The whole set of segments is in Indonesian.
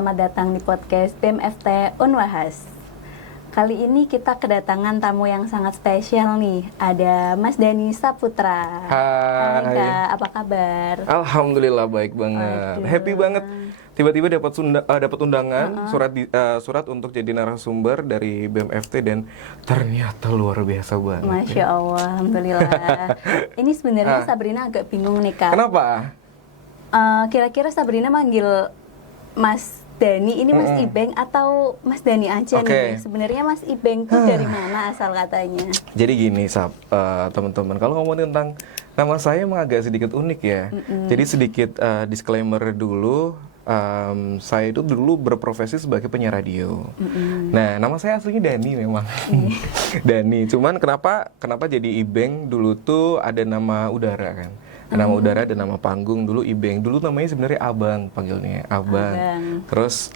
selamat datang di podcast BMFT Unwahas. Kali ini kita kedatangan tamu yang sangat spesial nih. Ada Mas Dani Saputra. Hai Kak, apa kabar? Alhamdulillah baik banget. Aduh. Happy banget. Tiba-tiba dapat undangan surat untuk jadi narasumber dari BMFT dan ternyata luar biasa banget. Masya Allah, Alhamdulillah. Ini sebenarnya Sabrina agak bingung nih Kak. Kenapa? Kira-kira Sabrina manggil Mas Dani ini Mas Ibeng atau Mas Dani aja nih? Sebenarnya Mas Ibeng tuh dari mana asal katanya? Jadi gini, teman-teman, kalau ngomongin tentang nama saya emang agak sedikit unik ya. Jadi sedikit disclaimer dulu. Saya itu dulu berprofesi sebagai penyiar radio. Nah, nama saya aslinya Dani memang. Dani. Cuman kenapa jadi Ibeng? Dulu tuh ada nama udara kan. Nama udara dan nama panggung dulu Ibeng. Dulu namanya sebenarnya Abang, panggilnya Abang. Terus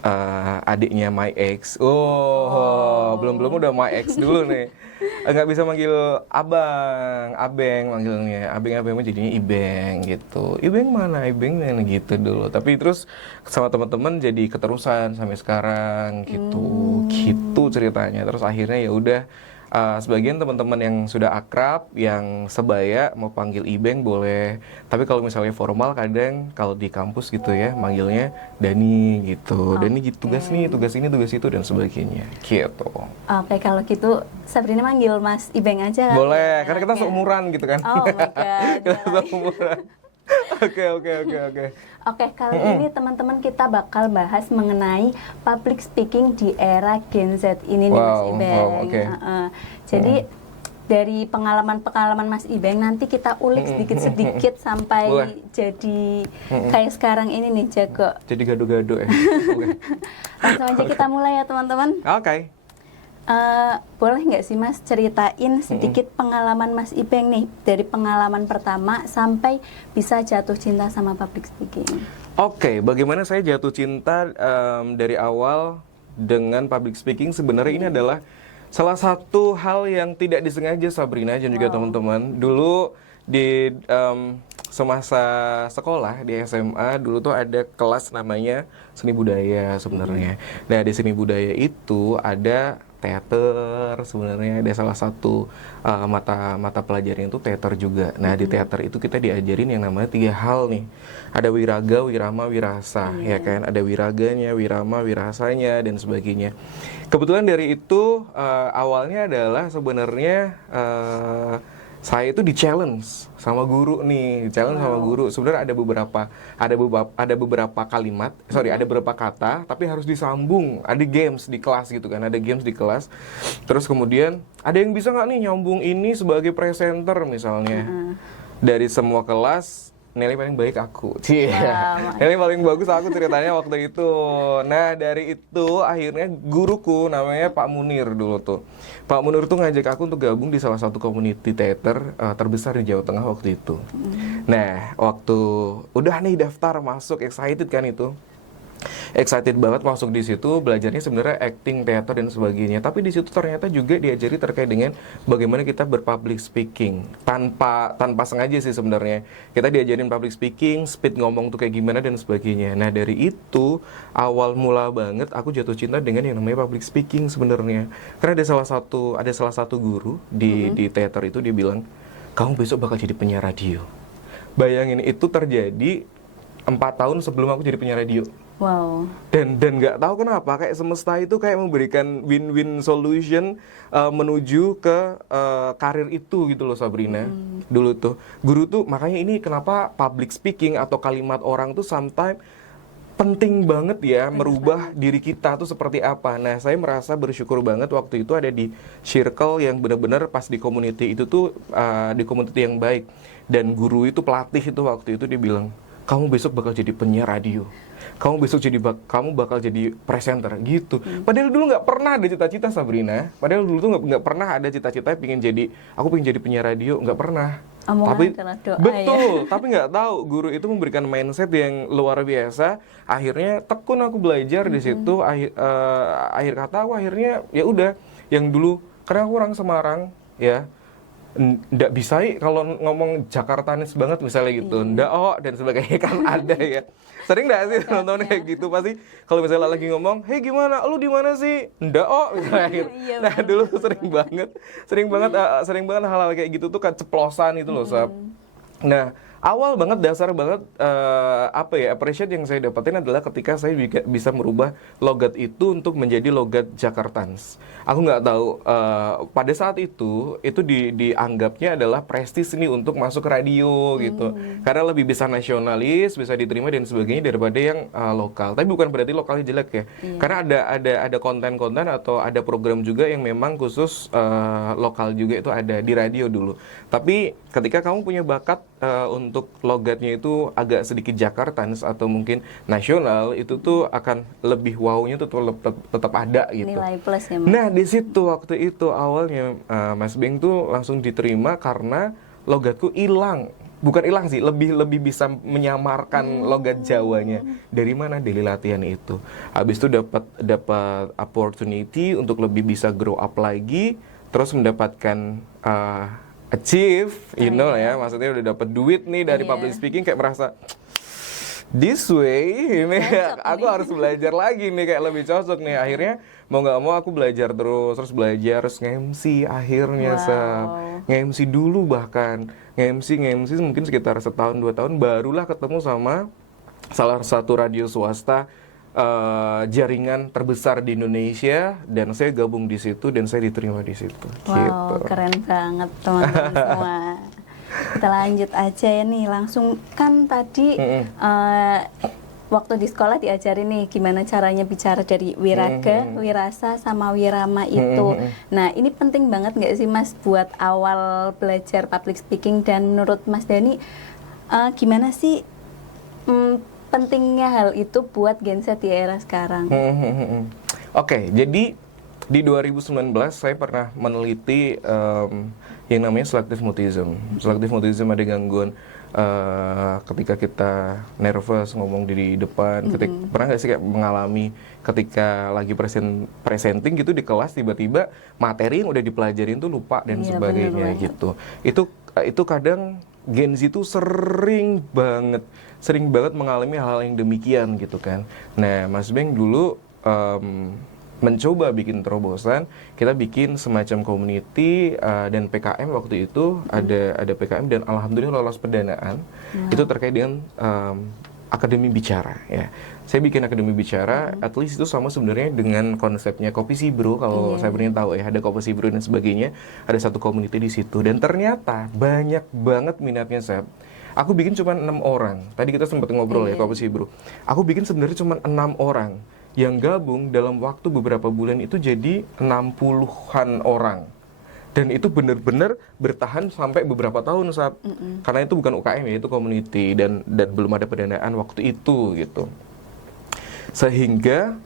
adiknya My Ex. Belum udah My Ex dulu nih. Nggak bisa manggil Abeng manggilnya. Abeng jadinya Ibeng gitu. Ibeng mana? Ibeng gitu dulu. Tapi terus sama teman-teman jadi keterusan sampai sekarang gitu. Gitu ceritanya. Terus akhirnya ya udah. Sebagian teman-teman yang sudah akrab, yang sebaya mau panggil Ibeng boleh. Tapi kalau misalnya formal kadang kalau di kampus gitu ya manggilnya Dani gitu. Dani gitu, tugas ini, tugas itu dan sebagainya. Gitu. Oke, kalau gitu Sabrina manggil Mas Ibeng aja kan? Boleh, karena kita seumuran gitu kan. Oh my God. Kita seumuran. Oke. Oke, kali ini teman-teman kita bakal bahas mengenai public speaking di era Gen Z ini nih Mas Ibeng. Jadi dari pengalaman Mas Ibeng nanti kita ulik sedikit-sedikit sampai jadi kayak sekarang ini nih, jago. Jadi gado-gado ya. Langsung aja kita mulai ya teman-teman. Oke. Boleh nggak sih Mas ceritain sedikit pengalaman Mas Ibeng nih dari pengalaman pertama sampai bisa jatuh cinta sama public speaking? Oke, bagaimana saya jatuh cinta dari awal dengan public speaking? Sebenarnya ini adalah salah satu hal yang tidak disengaja Sabrina dan juga teman-teman. Dulu di semasa sekolah di SMA dulu tuh ada kelas namanya seni budaya sebenarnya. Nah di seni budaya itu ada teater, sebenarnya ada salah satu mata pelajaran itu teater juga. Nah di teater itu kita diajarin yang namanya 3 hal nih. Ada wiraga, wirama, wirasa, ya kan? Ada wiraganya, wirama, wirasanya dan sebagainya. Kebetulan dari itu awalnya adalah sebenarnya saya itu di-challenge sama guru nih, sama guru. Sebenarnya ada beberapa kalimat, ada beberapa kata, tapi harus disambung. Ada games di kelas gitu kan, ada games di kelas. Terus kemudian, ada yang bisa nggak nih nyambung ini sebagai presenter misalnya. Dari semua kelas, nilai paling baik aku. Nilai paling bagus aku ceritanya waktu itu. Nah dari itu akhirnya guruku namanya Pak Munir dulu tuh. Pak Munir tuh ngajak aku untuk gabung di salah satu community theater terbesar di Jawa Tengah waktu itu. Nah waktu udah nih daftar masuk, excited kan itu. Excited banget masuk di situ, belajarnya sebenarnya acting, teater dan sebagainya. Tapi di situ ternyata juga diajari terkait dengan bagaimana kita berpublic speaking. Tanpa sengaja sih sebenarnya. Kita diajarin public speaking, speed ngomong tuh kayak gimana dan sebagainya. Nah, dari itu awal mula banget aku jatuh cinta dengan yang namanya public speaking sebenarnya. Karena ada salah satu guru di teater itu dia bilang, "Kamu besok bakal jadi penyiar radio." Bayangin itu terjadi 4 tahun sebelum aku jadi penyiar radio. Wow. Dan nggak tahu kenapa kayak semesta itu kayak memberikan win-win solution menuju ke karir itu gitu loh Sabrina. Dulu tuh guru tuh makanya ini kenapa public speaking atau kalimat orang tuh sometimes penting banget ya merubah diri kita tuh seperti apa. Nah saya merasa bersyukur banget waktu itu ada di circle yang benar-benar pas di community itu tuh di community yang baik. Dan guru itu pelatih itu waktu itu dia bilang, kamu besok bakal jadi penyiar radio. Kamu besok kamu bakal jadi presenter gitu. Padahal dulu nggak pernah ada cita-cita Sabrina. Padahal dulu tuh nggak pernah ada cita-cita aku pengen jadi penyiar radio, nggak pernah. Tapi betul, tapi nggak tahu guru itu memberikan mindset yang luar biasa. Akhirnya tekun aku belajar di situ. Akhir kata aku akhirnya ya udah yang dulu karena aku orang Semarang ya. Nggak bisa kalau ngomong Jakartanis banget misalnya gitu, ndak dan sebagainya kan ada ya. Sering nggak sih teman-teman kayak gitu? Pasti kalau misalnya lagi ngomong, "Hei gimana? Lu di mana sih?" "Ndak, oh." Misalnya gitu. Iya, Nah, dulu tuh sering banget hal-hal kayak gitu tuh keceplosan itu loh, Sab. Nah, awal banget, dasar banget, appreciate yang saya dapetin adalah ketika saya bisa merubah logat itu untuk menjadi logat Jakartans. Aku nggak tahu, pada saat itu dianggapnya adalah prestis nih untuk masuk ke radio gitu. Karena lebih bisa nasionalis, bisa diterima dan sebagainya daripada yang lokal. Tapi bukan berarti lokalnya jelek ya. Karena ada konten-konten atau ada program juga yang memang khusus lokal juga, itu ada di radio dulu. Tapi ketika kamu punya bakat untuk logatnya itu agak sedikit Jakartans atau mungkin nasional, itu tuh akan lebih wow-nya tuh tetap ada gitu. Nilai plus ya, Mas. Nah, di situ waktu itu awalnya Mas Beng tuh langsung diterima karena logatku hilang. Bukan hilang sih, lebih bisa menyamarkan logat Jawanya. Dari mana? Dari latihan itu. Habis itu dapat opportunity untuk lebih bisa grow up lagi, terus mendapatkan achieve, ya, maksudnya udah dapat duit nih dari public speaking, kayak merasa this way ini aku harus belajar lagi nih, kayak lebih cocok nih. Akhirnya mau nggak mau aku belajar terus belajar, terus nge-MC akhirnya. Nge-MC dulu, bahkan nge-MC mungkin sekitar 1-2 tahun barulah ketemu sama salah satu radio swasta jaringan terbesar di Indonesia, dan saya gabung di situ dan saya diterima di situ. Wow, gitu. Keren banget teman-teman semua. Kita lanjut aja ya nih, langsung kan tadi waktu di sekolah diajarin nih gimana caranya bicara dari wiraga, wirasa, sama wirama itu. Nah, ini penting banget nggak sih, Mas, buat awal belajar public speaking? Dan menurut Mas Dani, gimana sih pentingnya hal itu buat Gen Z di era sekarang? Oke, jadi di 2019 saya pernah meneliti yang namanya selective mutism. Selective mutism ada gangguan ketika kita nervous ngomong di depan. Pernah nggak sih kayak mengalami ketika lagi presenting gitu di kelas, tiba-tiba materi yang udah dipelajarin tuh lupa dan sebagainya gitu. Itu kadang Gen Z itu sering banget mengalami hal yang demikian gitu kan. Nah, Mas Beng dulu mencoba bikin terobosan, kita bikin semacam community dan PKM waktu itu, ada PKM dan alhamdulillah lolos pendanaan. Itu terkait dengan akademi bicara ya. Saya bikin akademi bicara, at least itu sama sebenarnya dengan konsepnya Kopi Sibro, kalau saya pernah tahu ya, ada Kopi Sibro dan sebagainya, ada satu community di situ, dan ternyata banyak banget minatnya, Sab. Aku bikin cuma 6 orang. Tadi kita sempat ngobrol ya, Kopi Sibro. Aku bikin sebenarnya cuma 6 orang. Yang gabung dalam waktu beberapa bulan itu jadi 60-an orang. Dan itu benar-benar bertahan sampai beberapa tahun, Sab. Karena itu bukan UKM ya, itu community, dan belum ada pendanaan waktu itu gitu. Sehingga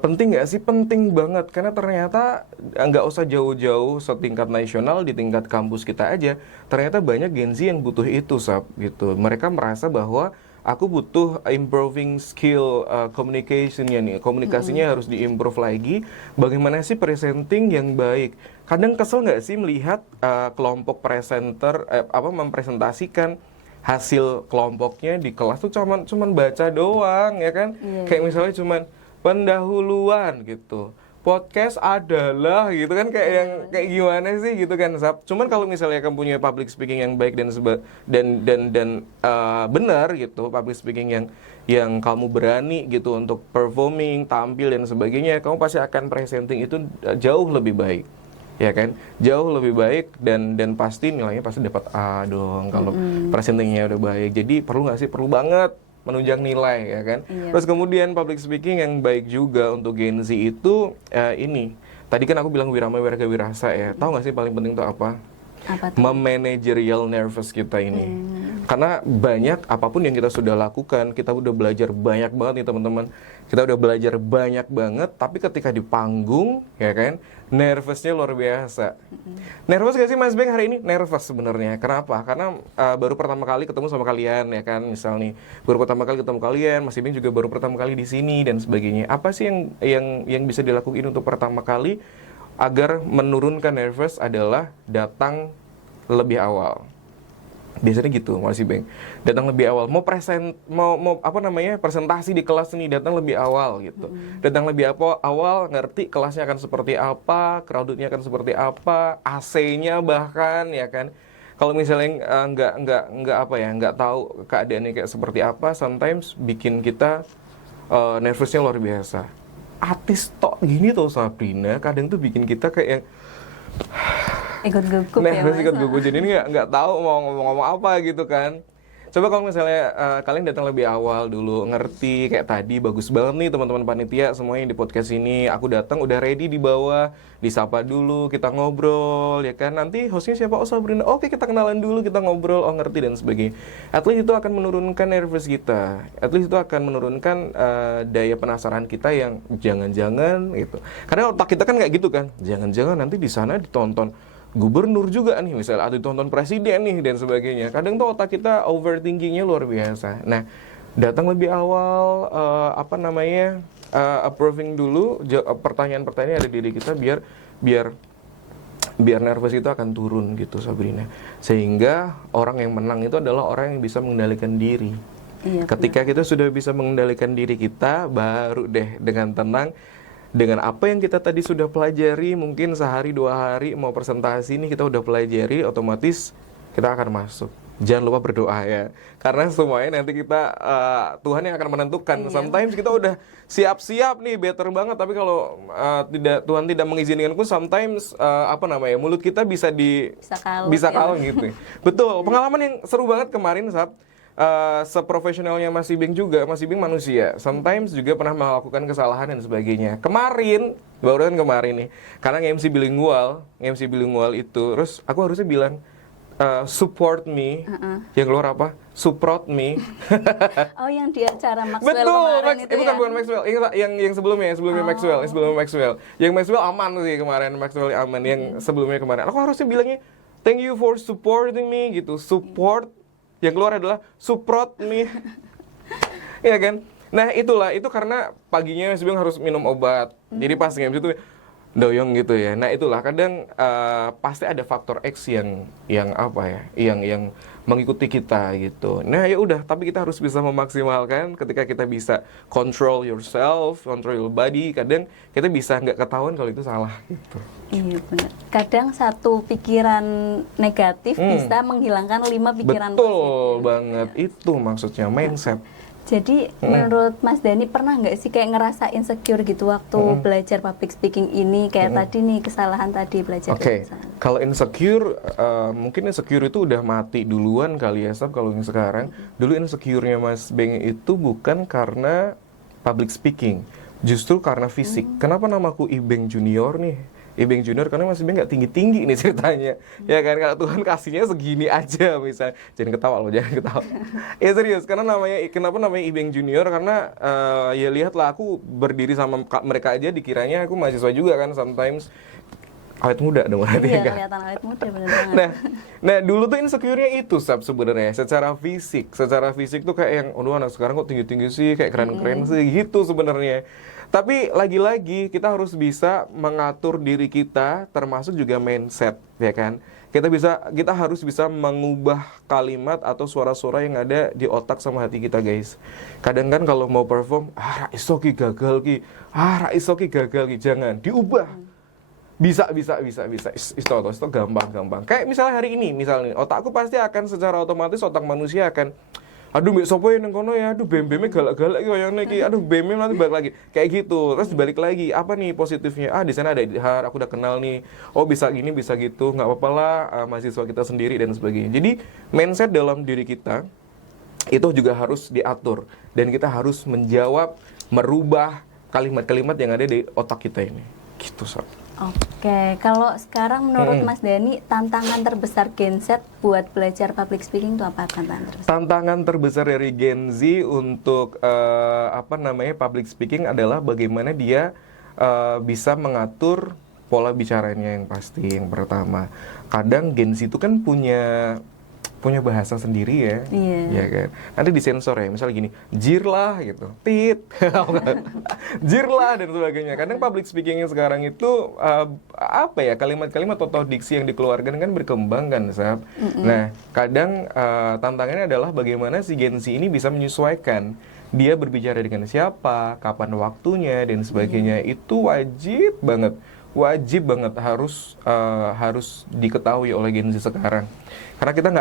penting nggak sih? Penting banget, karena ternyata nggak usah jauh-jauh setingkat nasional, di tingkat kampus kita aja ternyata banyak Gen Z yang butuh itu, Sab, gitu. Mereka merasa bahwa aku butuh improving skill communication-nya nih, komunikasinya harus diimprove lagi. Bagaimana sih presenting yang baik? Kadang kesel nggak sih melihat kelompok presenter mempresentasikan hasil kelompoknya di kelas tuh cuman baca doang, ya kan? Kayak misalnya cuman pendahuluan gitu, podcast adalah gitu kan, kayak gimana sih gitu kan, Sab. Cuman kalau misalnya kamu punya public speaking yang baik dan benar gitu, public speaking yang kamu berani gitu untuk performing, tampil dan sebagainya, kamu pasti akan presenting itu jauh lebih baik, ya kan? Jauh lebih baik, dan pasti nilainya pasti dapat A dong kalau presentingnya udah baik. Jadi perlu nggak sih? Perlu banget menunjang nilai, ya kan? Terus kemudian public speaking yang baik juga untuk Gen Z itu ini. Tadi kan aku bilang wirama, wiraga, wirasa ya. Tahu nggak sih paling penting itu apa? Memanagerial nervous kita ini. Karena banyak apapun yang kita sudah lakukan, kita udah belajar banyak banget nih teman-teman. Kita udah belajar banyak banget, tapi ketika di panggung, ya kan, nervousnya luar biasa. Nervous gak sih Mas Beng hari ini? Nervous sebenarnya. Kenapa? Karena baru pertama kali ketemu sama kalian, ya kan. Misal nih, baru pertama kali ketemu kalian, Mas Beng juga baru pertama kali di sini dan sebagainya. Apa sih yang bisa dilakukan untuk pertama kali agar menurunkan nervous adalah datang lebih awal. Biasanya gitu, masih Bang. Datang lebih awal. Mau presentasi di kelas nih, datang lebih awal gitu. Datang lebih awal, ngerti kelasnya akan seperti apa, crowdednya akan seperti apa, AC-nya bahkan ya kan. Kalau misalnya nggak tahu keadaannya kayak seperti apa, sometimes bikin kita nervousnya luar biasa. Artis tok gini tuh Sabrina, kadang tuh bikin kita kayak ikut gugup ya Mas. Ikut gugup, jadi ini nggak tahu mau ngomong apa gitu kan. Coba kalau misalnya kalian datang lebih awal dulu, ngerti kayak tadi, bagus banget nih teman-teman panitia semuanya di podcast ini. Aku datang udah ready di bawah, disapa dulu, kita ngobrol ya kan. Nanti hostnya siapa? Oh Sabrina. Oke, kita kenalan dulu, kita ngobrol, oh ngerti dan sebagainya. At least itu akan menurunkan nervous kita. At least itu akan menurunkan daya penasaran kita yang jangan-jangan gitu. Karena otak kita kan kayak gitu kan. Jangan-jangan nanti di sana ditonton gubernur juga nih, misalnya atau ditonton presiden nih dan sebagainya. Kadang tuh otak kita overthinkingnya luar biasa. Nah, datang lebih awal, approving dulu pertanyaan-pertanyaan ada di diri kita biar nervous itu akan turun gitu Sabrina. Sehingga orang yang menang itu adalah orang yang bisa mengendalikan diri. Iya, ketika kita sudah bisa mengendalikan diri kita, baru deh dengan tenang, dengan apa yang kita tadi sudah pelajari, mungkin sehari 2 hari mau presentasi ini kita udah pelajari, otomatis kita akan masuk. Jangan lupa berdoa ya, karena semuanya nanti kita Tuhan yang akan menentukan. Sometimes kita udah siap-siap nih, better banget, tapi kalau Tuhan tidak mengizinkan pun sometimes mulut kita bisa kalung gitu. Betul, pengalaman yang seru banget kemarin seprofesionalnya Mas Ibing juga, Mas Ibing manusia, sometimes juga pernah melakukan kesalahan dan sebagainya. Baru kemarin nih, karena MC bilingual itu, terus aku harusnya bilang support me, yang keluar apa? Support me. Oh, yang di acara Maxwell kemarin itu ya? Bukan Maxwell, yang sebelumnya Maxwell. Yang Maxwell aman sih kemarin, Maxwell aman. Yang sebelumnya kemarin, aku harusnya bilangnya thank you for supporting me gitu, support. Yang keluar adalah support me. Iya kan? Nah itu karena paginya Mas Bing harus minum obat. Jadi pas nge-MC itu doyong gitu ya. Nah itulah kadang pasti ada faktor X yang mengikuti kita gitu. Nah ya udah, tapi kita harus bisa memaksimalkan. Ketika kita bisa control yourself, control your body, kadang kita bisa nggak ketahuan kalau itu salah gitu. Iya benar. Kadang satu pikiran negatif bisa menghilangkan 5 pikiran Betul positif. Betul banget, itu maksudnya mindset. Jadi menurut Mas Dani pernah nggak sih kayak ngerasa insecure gitu waktu belajar public speaking ini, kayak tadi nih kesalahan tadi belajar. Oke, kalau insecure, mungkin insecure itu udah mati duluan kali ya Sab. Kalau yang sekarang, dulu insecure-nya Mas Beng itu bukan karena public speaking, justru karena fisik. Kenapa namaku Ibeng Junior nih? Ibeng Junior karena Mas Ibeng nggak tinggi-tinggi nih ceritanya. Ya kan, kalau Tuhan kasihnya segini aja misalnya. Jangan ketawa. Ya serius, karena kenapa namanya Ibeng Junior? Karena ya lihatlah, aku berdiri sama mereka aja dikiranya aku mahasiswa juga kan, sometimes awet muda dong berarti. Iya, kelihatan awet muda bener banget. Nah dulu tuh insecure-nya itu Sab sebenarnya, secara fisik tuh kayak yang aduh, anak sekarang kok tinggi-tinggi sih, kayak keren-keren sih gitu sebenarnya. Tapi lagi-lagi kita harus bisa mengatur diri kita, termasuk juga mindset, ya kan? Kita harus bisa mengubah kalimat atau suara-suara yang ada di otak sama hati kita, guys. Kadang kan kalau mau perform, isoki gagal ki, gagal ki, jangan diubah. Bisa. Itu gampang. Kayak misalnya hari ini, otakku pasti akan secara otomatis, otak manusia akan aduh mbak sopo yang kono ya, aduh bem-bemnya galak-galak iki, aduh bem-bem nanti balik lagi. Kayak gitu. Terus balik lagi, apa nih positifnya? Di sana ada Idhar, aku udah kenal nih. Oh, bisa gini, bisa gitu. Nggak apa-apa lah, mahasiswa kita sendiri dan sebagainya. Jadi, mindset dalam diri kita itu juga harus diatur, dan kita harus merubah kalimat-kalimat yang ada di otak kita ini. Gitu, Sob. Oke, kalau sekarang menurut Mas Dani, tantangan terbesar Gen Z buat belajar public speaking itu apa tantangan terbesar? Tantangan terbesar dari Gen Z untuk public speaking adalah bagaimana dia bisa mengatur pola bicaranya yang pasti. Yang pertama, kadang Gen Z itu kan punya punya bahasa sendiri ya, ya kan. Nanti disensor ya, misalnya gini, jir lah gitu, tit, jir lah dan sebagainya. Kadang public speaking sekarang itu apa ya, kalimat-kalimat atau diksi yang dikeluarkan kan berkembang kan, Sab. Nah, kadang tantangannya adalah bagaimana si Gen Z ini bisa menyesuaikan dia berbicara dengan siapa, kapan waktunya dan sebagainya. Itu wajib banget harus diketahui oleh Gen Z sekarang. Karena kita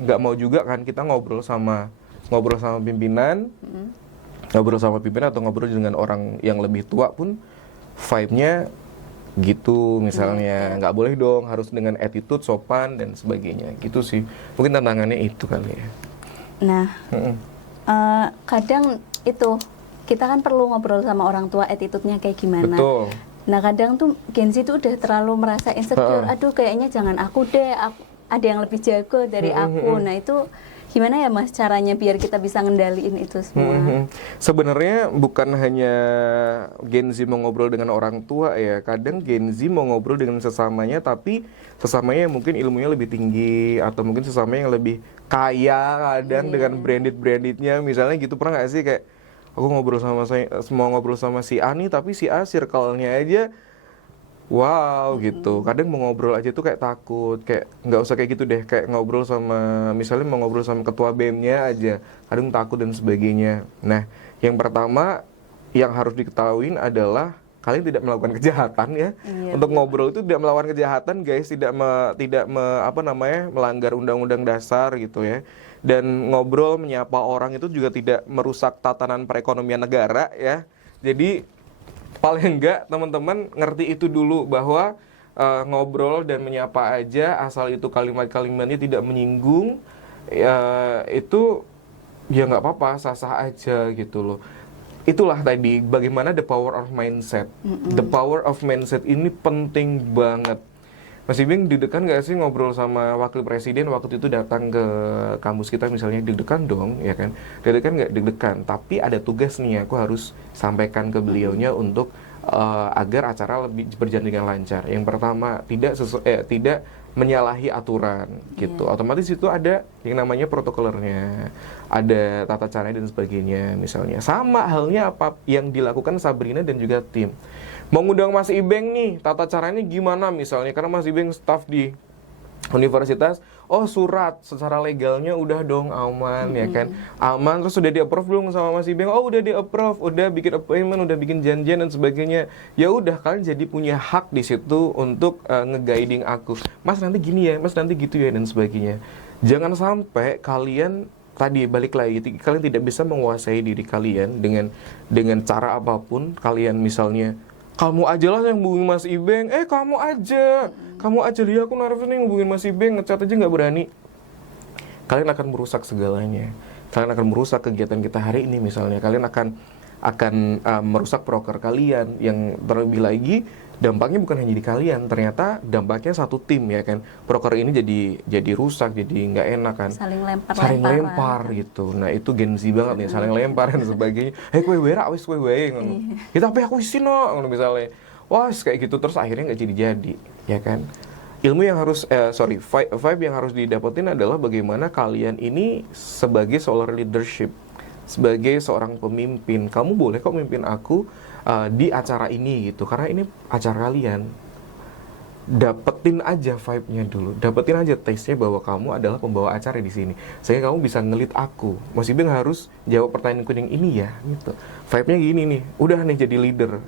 nggak mau juga kan kita ngobrol sama pimpinan, ngobrol sama pimpinan atau ngobrol dengan orang yang lebih tua pun vibe-nya gitu misalnya. Nggak boleh dong, harus dengan attitude, sopan dan sebagainya. Gitu sih. Mungkin tantangannya itu kali ya. Nah, kadang itu kita kan perlu ngobrol sama orang tua, attitude-nya kayak gimana. Betul. Nah, kadang tuh Gen Z tuh udah terlalu merasa insecure. Aduh, kayaknya jangan aku deh, ada yang lebih jago dari aku. Nah, itu gimana ya Mas caranya biar kita bisa ngendaliin itu semua? Sebenarnya bukan hanya Gen Z mau ngobrol dengan orang tua ya. Kadang Gen Z mau ngobrol dengan sesamanya, tapi sesamanya yang mungkin ilmunya lebih tinggi, atau mungkin sesamanya yang lebih kaya kadang dengan brandednya. Misalnya gitu, pernah nggak sih kayak aku ngobrol sama si A nih, tapi si A circle-nya aja wow gitu. Kadang mau ngobrol aja tuh kayak takut, kayak nggak usah kayak gitu deh, kayak misalnya mau ngobrol sama ketua BEM-nya aja, kadang takut dan sebagainya. Nah, yang pertama yang harus diketahui adalah kalian tidak melakukan kejahatan ya. Untuk ngobrol itu tidak melakukan kejahatan, guys, tidak melanggar undang-undang dasar gitu ya. Dan ngobrol menyapa orang itu juga tidak merusak tatanan perekonomian negara ya. Jadi paling enggak teman-teman ngerti itu dulu, bahwa ngobrol dan menyapa aja asal itu kalimat-kalimatnya tidak menyinggung ya, itu ya nggak apa-apa, sah-sah aja gitu loh. Itulah tadi bagaimana the power of mindset. The power of mindset ini penting banget. Mas Ibing deg-degan nggak sih ngobrol sama wakil presiden waktu itu datang ke kampus kita misalnya? Deg-degan dong, ya kan? Deg-degan nggak? Deg-degan. Tapi ada tugas nih, aku harus sampaikan ke beliaunya untuk agar acara lebih berjalan dengan lancar. Yang pertama, tidak menyalahi aturan gitu. Otomatis itu ada yang namanya protokolernya, ada tata caranya dan sebagainya misalnya. Sama halnya apa yang dilakukan Sabrina dan juga tim. Mau ngundang Mas Ibeng nih, tata caranya gimana misalnya? Karena Mas Ibeng staf di universitas, surat secara legalnya udah dong aman ya kan, aman, terus sudah di-approve belum sama Mas Ibeng? Udah di-approve, udah bikin appointment, udah bikin janjian dan sebagainya. Ya udah, kalian jadi punya hak di situ untuk nge-guiding aku. Mas nanti gini ya, Mas nanti gitu ya dan sebagainya. Jangan sampai kalian tadi balik lagi, kalian tidak bisa menguasai diri kalian dengan cara apapun. Kalian misalnya kamu aja lah yang hubungin Mas Ibeng, kamu aja lihat aku nervous nih hubungin Mas Ibeng, ngechat aja nggak berani. Kalian akan merusak segalanya. Kalian akan merusak kegiatan kita hari ini misalnya. Kalian akan merusak proker kalian, yang terlebih lagi dampaknya bukan hanya di kalian, ternyata dampaknya satu tim ya kan. Proker ini jadi rusak, jadi nggak enak kan. Saling lempar gitu. Nah itu Gen Z banget nih, saling lempar dan sebagainya. Kue wera wis kue wae ngono. Kita apa aku isin no ngono misalnya. Wah, kayak gitu terus akhirnya nggak jadi ya kan. Ilmu yang harus vibe yang harus didapetin adalah bagaimana kalian ini sebagai seorang leadership, sebagai seorang pemimpin. Kamu boleh kok memimpin aku di acara ini gitu, karena ini acara kalian. Dapetin aja vibe-nya dulu, dapetin aja taste-nya bahwa kamu adalah pembawa acara di sini, sehingga kamu bisa ngelit aku. Mas Ibeng harus jawab pertanyaan kuning ini ya, gitu. Vibe-nya gini nih, udah nih jadi leader.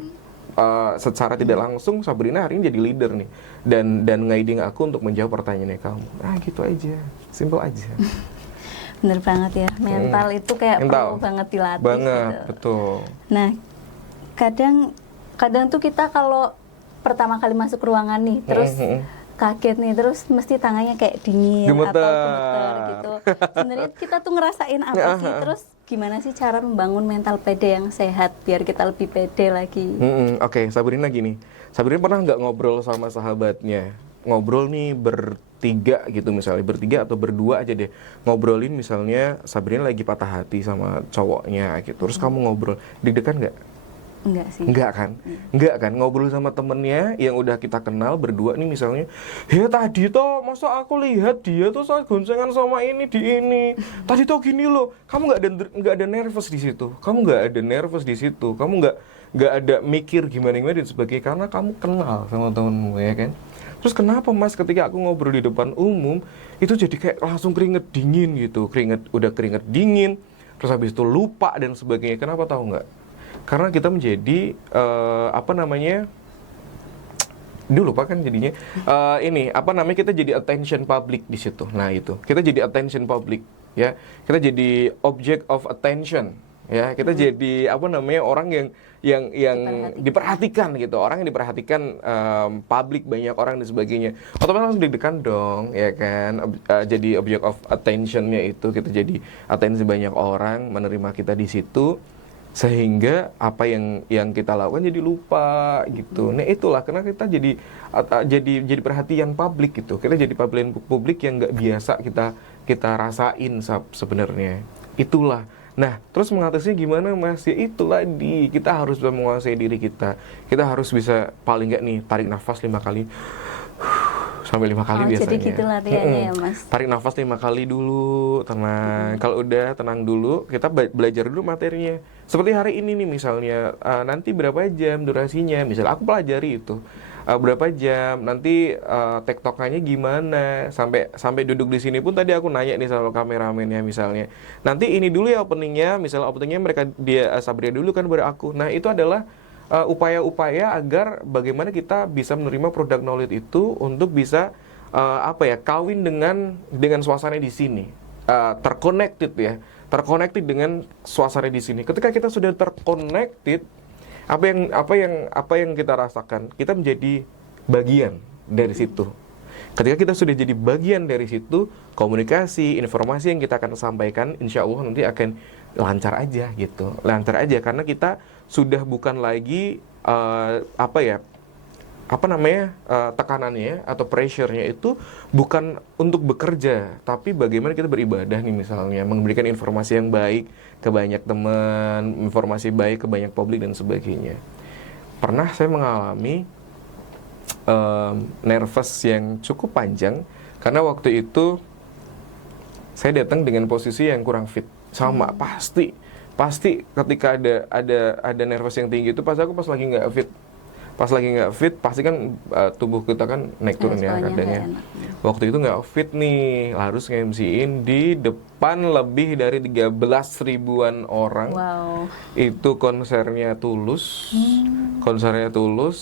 Secara tidak langsung Sabrina hari ini jadi leader nih, dan guiding aku untuk menjawab pertanyaannya kamu. Gitu aja, simple aja. Bener banget ya, mental itu kayak perlu banget dilatih. Banget, gitu. Betul. Nah, kadang tuh kita kalau pertama kali masuk ruangan nih, terus kaget nih, terus mesti tangannya kayak dingin gemeter. atau gemeter gitu. Sebenarnya kita tuh ngerasain apa sih? Terus gimana sih cara membangun mental pede yang sehat biar kita lebih pede lagi? Oke, Sabrina gini. Sabrina pernah nggak ngobrol sama sahabatnya? Ngobrol nih bertiga gitu misalnya, bertiga atau berdua aja deh. Ngobrolin misalnya Sabrina lagi patah hati sama cowoknya gitu. Terus kamu ngobrol, deg-degan nggak? Enggak sih. Enggak kan? Enggak kan? Ngobrol sama temennya yang udah kita kenal berdua nih misalnya, ya tadi toh masa aku lihat dia tuh saat goncengan sama ini di ini. Tadi tuh gini loh. Kamu nggak ada nervous di situ. Kamu nggak ada nervous di situ. Kamu nggak ada mikir gimana dan sebagainya karena kamu kenal sama temenmu ya kan. Terus kenapa Mas ketika aku ngobrol di depan umum itu jadi kayak langsung keringet dingin gitu, keringet dingin, terus habis itu lupa dan sebagainya. Kenapa tahu nggak? Karena kita menjadi dulu lupa kan jadinya kita jadi attention public di situ. Nah itu kita jadi attention public ya, kita jadi object of attention ya, kita jadi orang yang diperhatikan gitu, orang yang diperhatikan publik, banyak orang dan sebagainya. Otomatis langsung deg-degan dong ya kan. Jadi object of attentionnya itu kita jadi atensi banyak orang menerima kita di situ, sehingga apa yang kita lakukan jadi lupa gitu. Nah itulah karena kita jadi perhatian publik gitu. Kita jadi perhatian publik yang nggak biasa kita rasain sebenarnya. Itulah. Nah terus mengatasinya gimana Mas? Ya itulah kita harus bisa menguasai diri kita. Kita harus bisa paling nggak nih tarik nafas 5 kali. Sampai 5 kali biasanya. Jadi gitu latihannya ya Mas. Tarik nafas 5 kali dulu, tenang. Kalau udah tenang dulu, kita belajar dulu materinya. Seperti hari ini nih misalnya, nanti berapa jam durasinya? Misalnya aku pelajari itu. Berapa jam, nanti tektokannya gimana, sampai duduk di sini pun tadi aku nanya nih sama kameramennya misalnya. Nanti ini dulu ya openingnya, misalnya openingnya Sabria dulu kan baru aku. Nah itu adalah upaya-upaya agar bagaimana kita bisa menerima produk knowledge itu untuk bisa kawin dengan suasana di sini, terconnected dengan suasana di sini. Ketika kita sudah terconnected, apa yang kita rasakan, kita menjadi bagian dari situ. Ketika kita sudah jadi bagian dari situ, komunikasi, informasi yang kita akan sampaikan, insya Allah nanti akan lancar aja gitu, lancar aja karena kita sudah bukan lagi tekanannya atau pressure-nya itu bukan untuk bekerja, tapi bagaimana kita beribadah nih misalnya, memberikan informasi yang baik ke banyak teman, informasi baik ke banyak publik dan sebagainya. Pernah saya mengalami nervous yang cukup panjang karena waktu itu saya datang dengan posisi yang kurang fit. Sama pasti ketika ada nervous yang tinggi itu pas lagi nggak fit pasti kan tubuh kita kan naik turun ya kadangnya. Waktu itu nggak fit nih, harus nge-MC-in di depan lebih dari 13.000-an orang. Wow. Itu konsernya Tulus,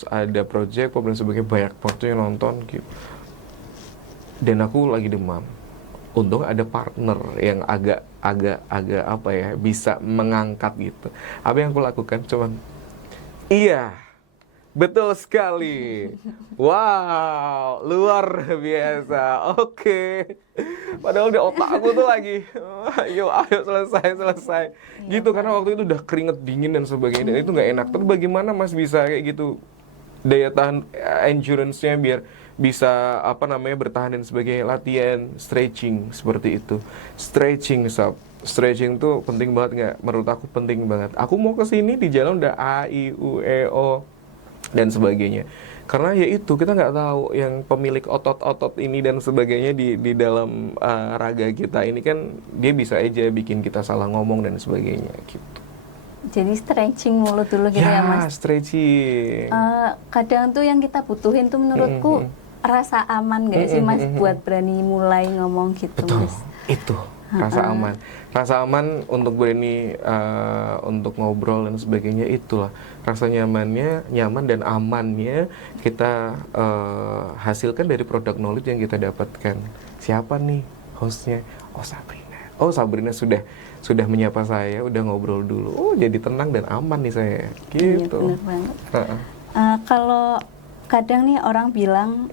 ada project dan sebagainya, banyak waktu yang nonton gitu. Dan aku lagi demam. Untung ada partner yang agak bisa mengangkat gitu. Apa yang aku lakukan cuman iya, betul sekali. Wow, luar biasa. Oke. Padahal di otak aku tuh lagi ayo selesai. Gitu karena waktu itu udah keringet dingin dan sebagainya dan itu nggak enak. Tapi bagaimana Mas bisa kayak gitu? Daya tahan endurance-nya biar bisa bertahan dan sebagainya, latihan stretching seperti itu. Stretching tuh penting banget nggak? Menurut aku penting banget. Aku mau kesini di jalan udah A, I, U, E, O dan sebagainya. Karena ya itu kita nggak tahu yang pemilik otot-otot ini dan sebagainya di dalam raga kita ini kan dia bisa aja bikin kita salah ngomong dan sebagainya gitu. Jadi stretching mulut dulu gitu ya Mas? Stretching. Kadang tuh yang kita butuhin tuh menurutku rasa aman gak sih Mas buat berani mulai ngomong gitu. Betul, Mas? itu rasa aman untuk berani untuk ngobrol dan sebagainya. Itulah rasa nyaman dan amannya kita hasilkan dari produk knowledge yang kita dapatkan. Siapa nih hostnya? Sabrina sudah menyapa saya, udah ngobrol dulu. Jadi tenang dan aman nih saya. Gitu. Iya, bener banget. Kalau kadang nih orang bilang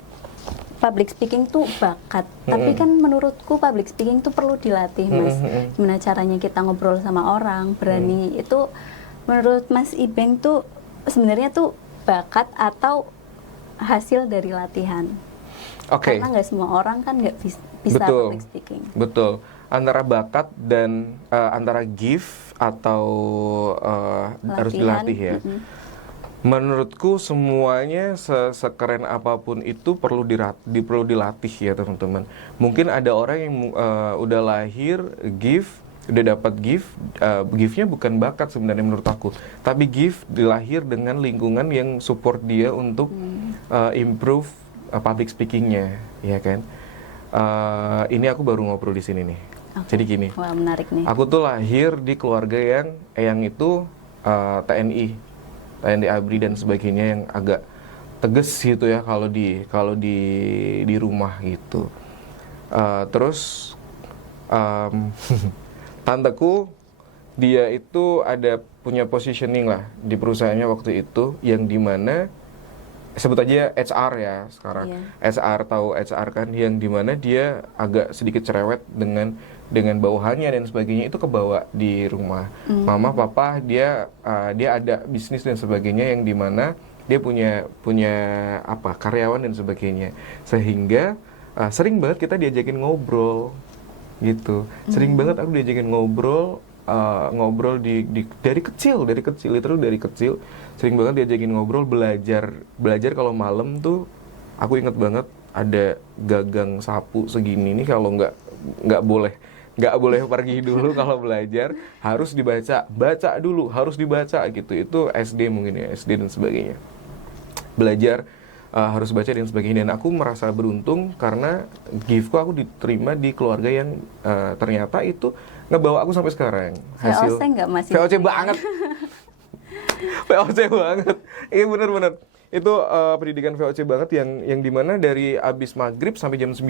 public speaking tuh bakat, tapi kan menurutku public speaking tuh perlu dilatih Mas. Gimana caranya kita ngobrol sama orang, berani itu menurut Mas Ibeng tuh sebenarnya tuh bakat atau hasil dari latihan? Oke. Karena nggak semua orang kan nggak bisa public speaking. Betul. Antara bakat dan antara gift atau harus dilatih ya. Menurutku semuanya sekeren apapun itu perlu perlu dilatih ya teman-teman. Mungkin ada orang yang udah lahir udah dapat giftnya bukan bakat sebenarnya menurut aku, tapi gift dilahir dengan lingkungan yang support dia untuk improve public speakingnya, ya kan? Ini aku baru ngobrol di sini nih. Okay. Jadi gini. Wah, menarik nih. Aku tuh lahir di keluarga yang eyang itu TNI ABRI dan sebagainya yang agak tegas gitu ya kalau di rumah gitu. Terus tanteku dia itu ada punya positioning lah di perusahaannya waktu itu yang dimana sebut aja HR ya sekarang. HR, tahu HR kan, yang dimana dia agak sedikit cerewet dengan bawahannya dan sebagainya, itu kebawa di rumah. Mama, papa dia ada bisnis dan sebagainya yang dimana dia punya karyawan dan sebagainya, sehingga sering banget kita diajakin ngobrol gitu. Sering banget aku diajakin ngobrol dari kecil literally dari kecil. Sering banget diajakin ngobrol, belajar kalau malam tuh aku inget banget ada gagang sapu segini nih, kalau nggak boleh pergi dulu kalau belajar, harus baca dulu, harus dibaca gitu. Itu SD mungkin ya, SD dan sebagainya. Belajar harus baca dan sebagainya. Dan aku merasa beruntung karena giftku aku diterima di keluarga yang ternyata itu ngebawa aku sampai sekarang. VOC nggak masih? VOC banget. VOC banget. Iya benar-benar. Itu pendidikan VOC banget yang dimana dari abis maghrib sampai jam 9.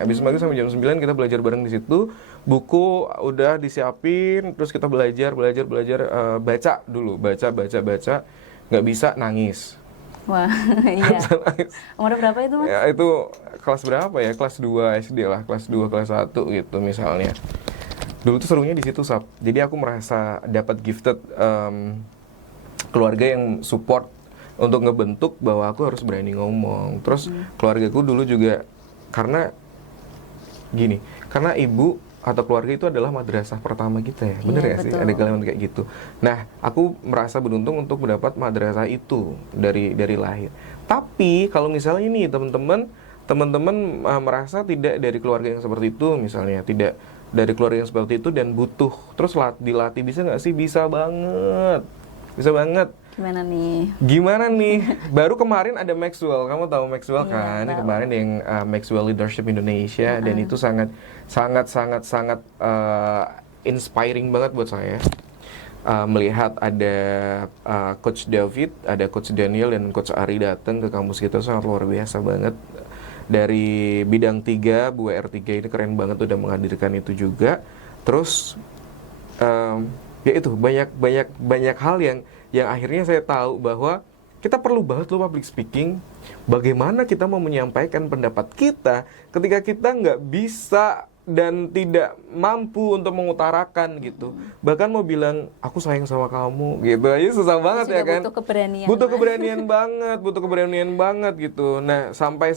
Abis maghrib sampai jam 9 kita belajar bareng di situ. Buku udah disiapin, terus kita belajar baca dulu, baca. Nggak bisa nangis. Wah, iya. Umur berapa itu, Mas? Ya, itu kelas berapa ya? Kelas 2 SD lah, kelas 2, kelas 1 gitu misalnya. Dulu tuh serunya di situ, Sab. Jadi aku merasa dapat gifted keluarga yang support untuk ngebentuk bahwa aku harus berani ngomong. Terus keluargaku dulu juga karena ibu atau keluarga itu adalah madrasah pertama kita ya, bener ya sih, ada kalimat kayak gitu. Nah, aku merasa beruntung untuk mendapat madrasah itu dari lahir. Tapi kalau misalnya nih teman-teman merasa tidak dari keluarga yang seperti itu, misalnya tidak dari keluarga yang seperti itu dan butuh terus dilatih, bisa nggak sih? Bisa banget. Gimana nih? Baru kemarin ada Maxwell, kamu tahu Maxwell kan? Tahu. Kemarin yang Maxwell Leadership Indonesia, dan itu sangat inspiring banget buat saya. Melihat ada Coach David, ada Coach Daniel dan Coach Ari datang ke kampus kita, sangat luar biasa banget. Dari bidang 3, Bu WR3 ini keren banget, udah menghadirkan itu juga. Terus ya itu banyak hal yang akhirnya saya tahu bahwa kita perlu banget loh public speaking. Bagaimana kita mau menyampaikan pendapat kita ketika kita nggak bisa dan tidak mampu untuk mengutarakan gitu. Bahkan mau bilang aku sayang sama kamu gitu aja susah banget ya kan. Butuh keberanian banget gitu. Nah, sampai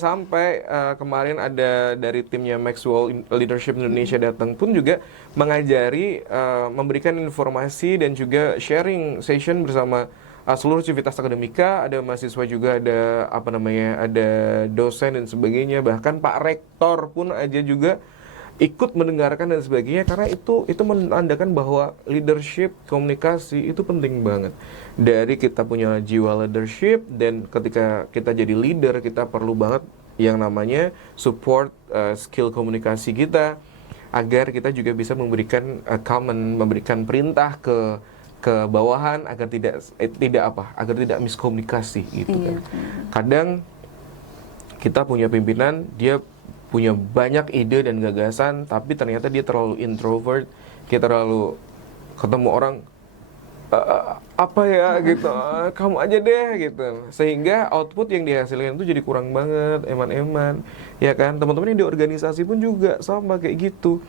kemarin ada dari timnya Maxwell Leadership Indonesia datang pun juga mengajari, memberikan informasi dan juga sharing session bersama seluruh civitas akademika. Ada mahasiswa juga, ada dosen dan sebagainya. Bahkan Pak Rektor pun aja juga ikut mendengarkan dan sebagainya, karena itu menandakan bahwa leadership, komunikasi itu penting banget. Dari kita punya jiwa leadership, dan ketika kita jadi leader, kita perlu banget yang namanya support skill komunikasi kita, agar kita juga bisa memberikan memberikan perintah ke bawahan agar tidak miskomunikasi gitu kan. Kadang kita punya pimpinan, dia punya banyak ide dan gagasan, tapi ternyata dia terlalu introvert, kita terlalu ketemu orang gitu, kamu aja deh gitu, sehingga output yang dihasilkan itu jadi kurang banget, eman-eman, ya kan. Teman-teman yang di organisasi pun juga sama kayak gitu.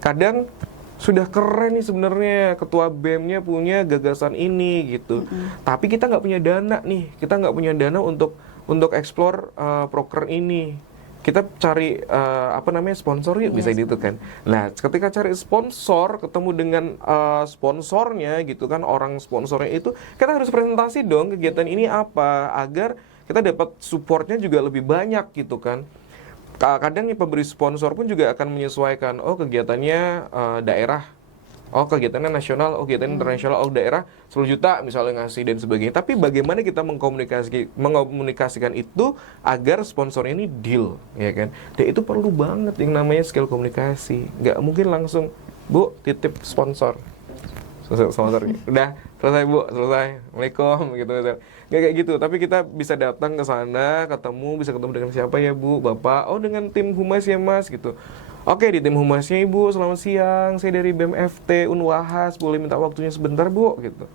Kadang sudah keren nih sebenarnya, ketua BEM-nya punya gagasan ini gitu, tapi kita nggak punya dana nih, kita nggak punya dana untuk explore proker ini. kita cari sponsor yuk, bisa gitu kan. Nah, ketika cari sponsor, ketemu dengan sponsornya gitu kan, orang sponsornya itu, kita harus presentasi dong kegiatan ini apa, agar kita dapat supportnya juga lebih banyak gitu kan. Kadang pemberi sponsor pun juga akan menyesuaikan, oh kegiatannya daerah, oh kegiatannya nasional, oh kegiatan internasional, oh daerah 10 juta misalnya ngasih dan sebagainya. Tapi bagaimana kita mengkomunikasikan itu agar sponsor ini deal, ya kan? Dan itu perlu banget yang namanya skill komunikasi. Nggak mungkin langsung, Bu, titip sponsor. Sponsor, udah selesai Bu, selesai, Assalamualaikum gitu. Nggak kayak gitu, tapi kita bisa datang ke sana, bisa ketemu dengan siapa ya Bu, Bapak, oh dengan tim humas ya Mas gitu. Oke, di tim humasnya Ibu, selamat siang, saya dari BMFT Unwahas, boleh minta waktunya sebentar Bu, gitu.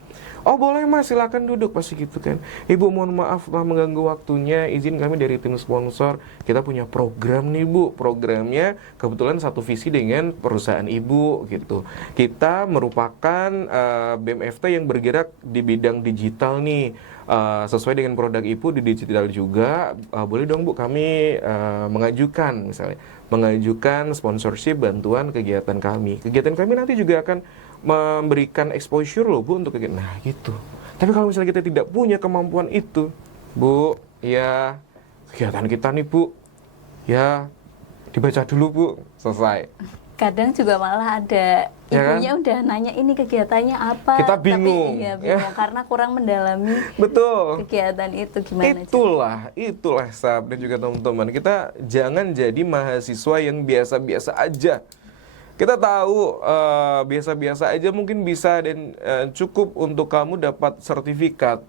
Oh boleh Mas, silakan duduk, pasti gitu kan. Ibu mohon maaf telah mengganggu waktunya, izin kami dari tim sponsor, kita punya program nih Bu, programnya kebetulan satu visi dengan perusahaan Ibu, gitu. Kita merupakan BMFT yang bergerak di bidang digital nih, sesuai dengan produk Ibu di digital juga, boleh dong Bu kami mengajukan sponsorship bantuan kegiatan kami. Kegiatan kami nanti juga akan memberikan exposure loh Bu untuk kegiatan. Nah gitu. Tapi kalau misalnya kita tidak punya kemampuan itu, Bu, ya kegiatan kita nih Bu, ya dibaca dulu Bu, selesai. Kadang juga malah ada ibunya udah nanya ini kegiatannya apa, kita bingung, tapi bingung karena kurang mendalami betul kegiatan itu gimana. Itulah Sab dan juga teman-teman, kita jangan jadi mahasiswa yang biasa-biasa aja. Kita tahu biasa-biasa aja mungkin bisa dan cukup untuk kamu dapat sertifikat.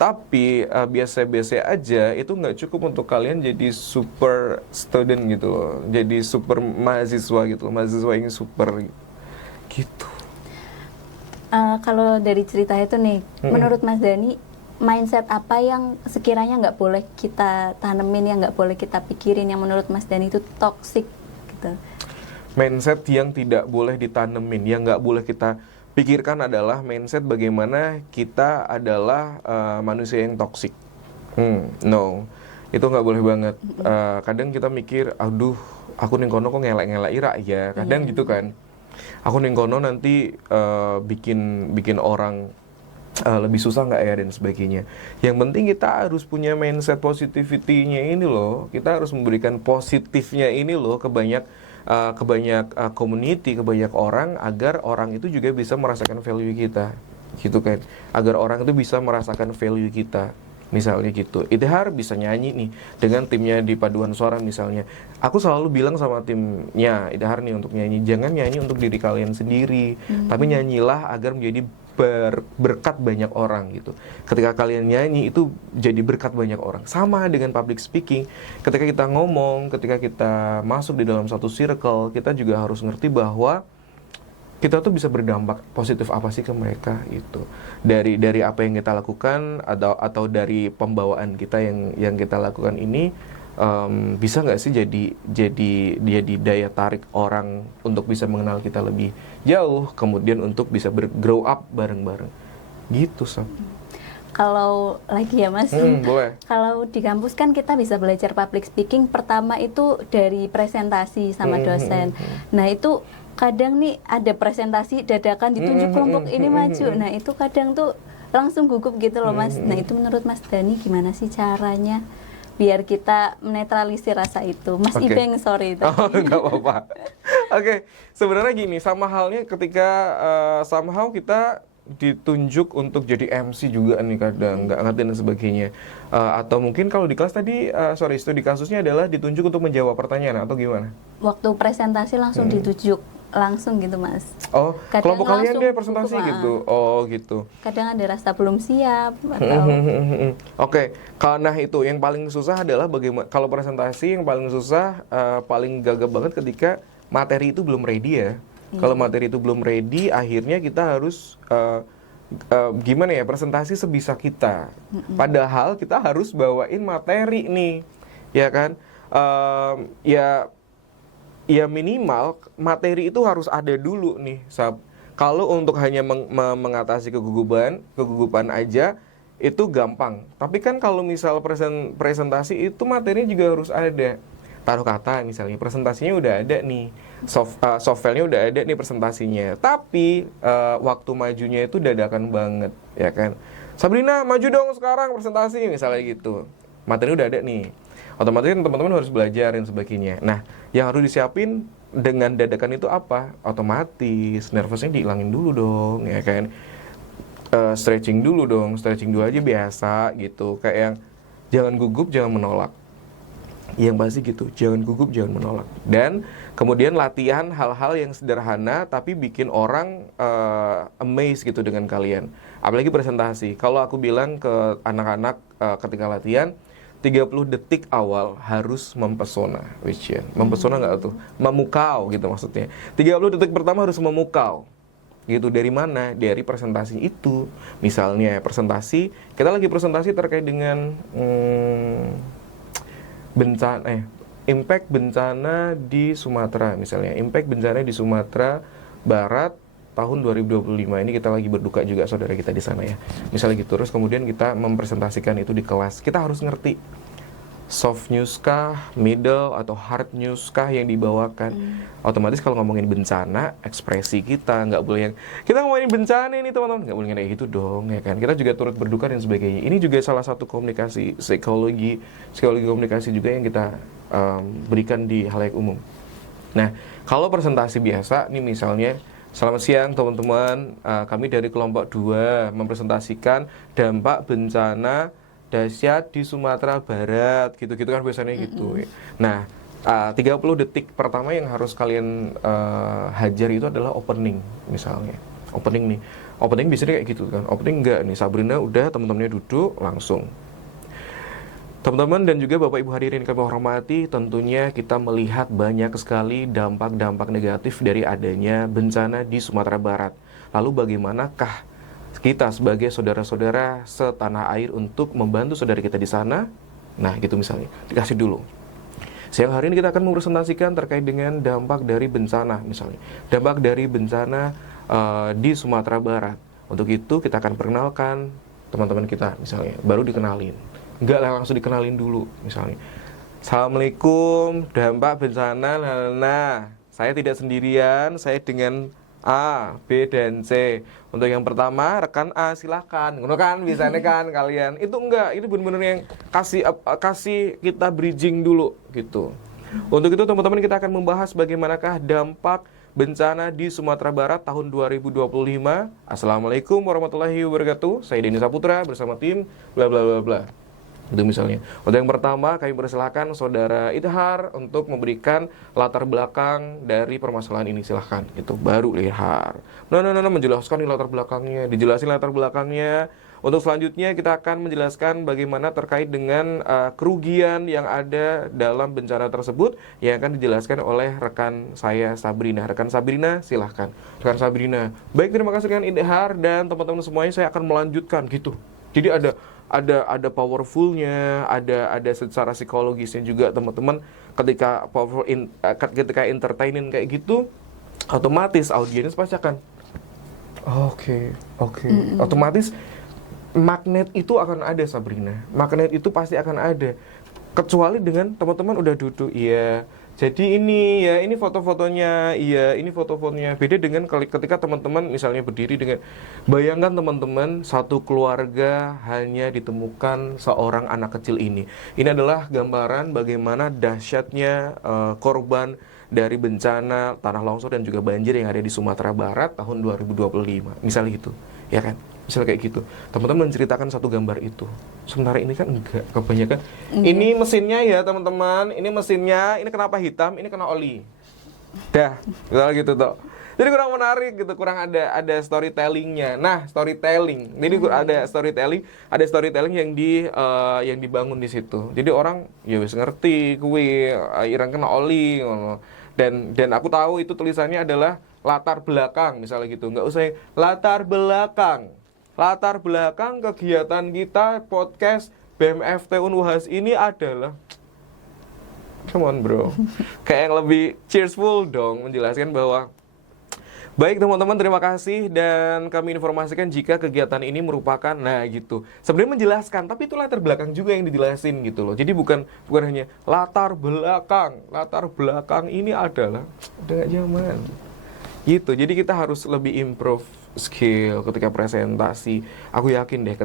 Tapi biasa-biasa aja itu nggak cukup untuk kalian jadi super student gitu loh, jadi super mahasiswa gitu loh, mahasiswa yang super gitu. Kalau dari cerita itu nih, menurut Mas Dani, mindset apa yang sekiranya nggak boleh kita tanemin, yang nggak boleh kita pikirin, yang menurut Mas Dani itu toksik gitu? Mindset yang tidak boleh ditanemin, yang nggak boleh kita pikirkan adalah mindset bagaimana kita adalah manusia yang toksik. No, itu nggak boleh banget. Kadang kita mikir, aduh, aku ning kono kok ngelak-ngelak ira ya. Kadang gitu kan. Aku ning kono nanti bikin orang lebih susah nggak ya dan sebagainya. Yang penting kita harus punya mindset positivity-nya ini loh. Kita harus memberikan positifnya ini loh ke banyak community, ke banyak orang, agar orang itu juga bisa merasakan value kita, gitu kan? Agar orang itu bisa merasakan value kita, misalnya gitu. Idhar bisa nyanyi nih dengan timnya di paduan suara misalnya. Aku selalu bilang sama timnya Idhar nih untuk nyanyi, jangan nyanyi untuk diri kalian sendiri, tapi nyanyilah agar menjadi berkat banyak orang gitu. Ketika kalian nyanyi itu jadi berkat banyak orang. Sama dengan public speaking, ketika kita ngomong, ketika kita masuk di dalam satu circle, kita juga harus ngerti bahwa kita tuh bisa berdampak positif apa sih ke mereka gitu. Dari apa yang kita lakukan atau dari pembawaan kita yang kita lakukan ini, bisa nggak sih jadi daya tarik orang untuk bisa mengenal kita lebih jauh, kemudian untuk bisa grow up bareng-bareng gitu Sob. Kalau lagi ya Mas, boleh. Kalau di kampus kan kita bisa belajar public speaking, pertama itu dari presentasi sama dosen. Nah itu kadang nih ada presentasi dadakan ditunjuk kelompok ini maju, nah itu kadang tuh langsung gugup gitu loh Mas. Nah itu menurut Mas Dani gimana sih caranya biar kita menetralisir rasa itu? Mas Ibeng, sorry. Oh, nggak apa-apa. Oke, sebenarnya gini, sama halnya ketika somehow kita ditunjuk untuk jadi MC juga nih kadang, nggak ngerti dan sebagainya. Atau mungkin kalau di kelas tadi, studi kasusnya adalah ditunjuk untuk menjawab pertanyaan, atau gimana? Waktu presentasi langsung ditunjuk langsung gitu Mas. Oh, kadang kelompok kalian deh presentasi gitu. Oh, gitu. Kadang ada rasa belum siap atau Oke, karena itu yang paling susah adalah bagaimana kalau presentasi yang paling susah, paling gagap banget ketika materi itu belum ready ya. Kalau materi itu belum ready, akhirnya kita harus gimana ya, presentasi sebisa kita. Padahal kita harus bawain materi nih, ya kan? Ya minimal materi itu harus ada dulu nih, Sab. Kalau untuk hanya mengatasi kegugupan aja itu gampang. Tapi kan kalau misal presentasi itu materinya juga harus ada. taruh kata misalnya, presentasinya udah ada nih, software-nya udah ada nih presentasinya, tapi waktu majunya itu dadakan banget, ya kan? Sabrina, maju dong sekarang presentasi, misalnya gitu. Materi udah ada nih, otomatis kan teman-teman harus belajar dan sebagainya. Nah, yang harus disiapin dengan dadakan itu apa? Otomatis nervousnya dihilangin dulu dong, ya kan? Stretching dulu dong, stretching dulu aja biasa gitu, kayak yang jangan gugup, jangan menolak. Yang pasti gitu, jangan gugup, jangan menolak. Dan kemudian latihan hal-hal yang sederhana tapi bikin orang amazed gitu dengan kalian. Apalagi presentasi. Kalau aku bilang ke anak-anak ketika latihan, 30 detik awal harus mempesona. Mempesona nggak tuh? Memukau gitu maksudnya. 30 detik pertama harus memukau. Gitu, dari mana? Dari presentasi itu. Misalnya presentasi, kita lagi presentasi terkait dengan impact bencana di Sumatera misalnya. Impact bencana di Sumatera Barat tahun 2025 ini, kita lagi berduka juga saudara kita di sana ya. Misalnya gitu, terus kemudian kita mempresentasikan itu di kelas. Kita harus ngerti soft news kah, middle atau hard news kah yang dibawakan. Otomatis kalau ngomongin bencana, ekspresi kita nggak boleh yang kita ngomongin bencana ini teman-teman, nggak boleh kayak gitu dong, ya kan? Kita juga turut berduka dan sebagainya. Ini juga salah satu komunikasi psikologi komunikasi juga yang kita berikan di halayak umum. Nah, kalau presentasi biasa, nih misalnya, selamat siang teman-teman, kami dari kelompok 2 mempresentasikan dampak bencana dahsyat di Sumatera Barat, gitu-gitu kan biasanya gitu. Nah, 30 detik pertama yang harus kalian hajar itu adalah opening misalnya. Opening biasanya kayak gitu kan. Opening enggak nih, Sabrina udah teman-temannya duduk langsung. Teman-teman dan juga Bapak Ibu hadirin kami hormati, tentunya kita melihat banyak sekali dampak-dampak negatif dari adanya bencana di Sumatera Barat. Lalu bagaimanakah kita sebagai saudara-saudara setanah air untuk membantu saudara kita di sana? Nah, gitu misalnya. Dikasih dulu. Siang hari ini kita akan mempresentasikan terkait dengan dampak dari bencana misalnya. Dampak dari bencana di Sumatera Barat. Untuk itu kita akan perkenalkan teman-teman kita misalnya, baru dikenalin. Enggak lah, langsung dikenalin dulu misalnya. Assalamualaikum, dampak bencana, nah, saya tidak sendirian, saya dengan A, B, dan C. Untuk yang pertama, rekan A silahkan. Ngono kan, biasanya kan kalian. Itu enggak, itu benar-benar yang kasih kita bridging dulu gitu. Untuk itu teman-teman, kita akan membahas bagaimanakah dampak bencana di Sumatera Barat tahun 2025. Assalamualaikum warahmatullahi wabarakatuh. Saya Denny Saputra bersama tim bla bla bla bla. Itu misalnya. Untuk yang pertama, kami persilahkan Saudara Idhar untuk memberikan latar belakang dari permasalahan ini. Silahkan. Itu baru Idhar. Nah, menjelaskan latar belakangnya. Dijelasin latar belakangnya. Untuk selanjutnya kita akan menjelaskan bagaimana terkait dengan kerugian yang ada dalam bencana tersebut, yang akan dijelaskan oleh rekan saya Sabrina. Rekan Sabrina, silahkan. Rekan Sabrina. Baik, terima kasih rekan Idhar dan teman-teman semuanya. Saya akan melanjutkan gitu. Jadi ada powerfulnya, ada secara psikologisnya juga teman-teman. Ketika ketika entertainin kayak gitu, otomatis audiens pasti akan oke. Otomatis magnet itu akan ada, Sabrina. Magnet itu pasti akan ada. Kecuali dengan teman-teman udah duduk, iya. Jadi ini ya, ini foto-fotonya, iya, ini foto-fotonya. Beda dengan ketika teman-teman misalnya berdiri dengan, bayangkan teman-teman, satu keluarga hanya ditemukan seorang anak kecil ini. Ini adalah gambaran bagaimana dahsyatnya korban dari bencana tanah longsor dan juga banjir yang ada di Sumatera Barat tahun 2025. Misalnya gitu, ya kan? Misalnya kayak gitu, teman-teman menceritakan satu gambar itu. Sementara ini kan enggak, kebanyakan ini mesinnya ya teman-teman, ini mesinnya, ini kenapa hitam, ini kena oli. Dah, gitu toh. Jadi kurang menarik gitu, kurang ada storytellingnya. Nah, storytelling. Jadi ada storytelling yang dibangun di situ. Jadi orang ya wis ngerti kuwi ireng kena oli ngono. Dan aku tahu itu tulisannya adalah latar belakang misalnya gitu. Enggak usah latar belakang kegiatan kita podcast BMFT Unwahas ini adalah, come on bro, kayak yang lebih cheerful dong, menjelaskan bahwa Baik teman-teman, terima kasih dan kami informasikan jika kegiatan ini merupakan, nah gitu, sebenarnya menjelaskan, tapi itu latar belakang juga yang dijelasin gitu loh. Jadi bukan hanya latar belakang ini adalah udah gak zaman gitu. Jadi kita harus lebih improve skill ketika presentasi. Aku yakin deh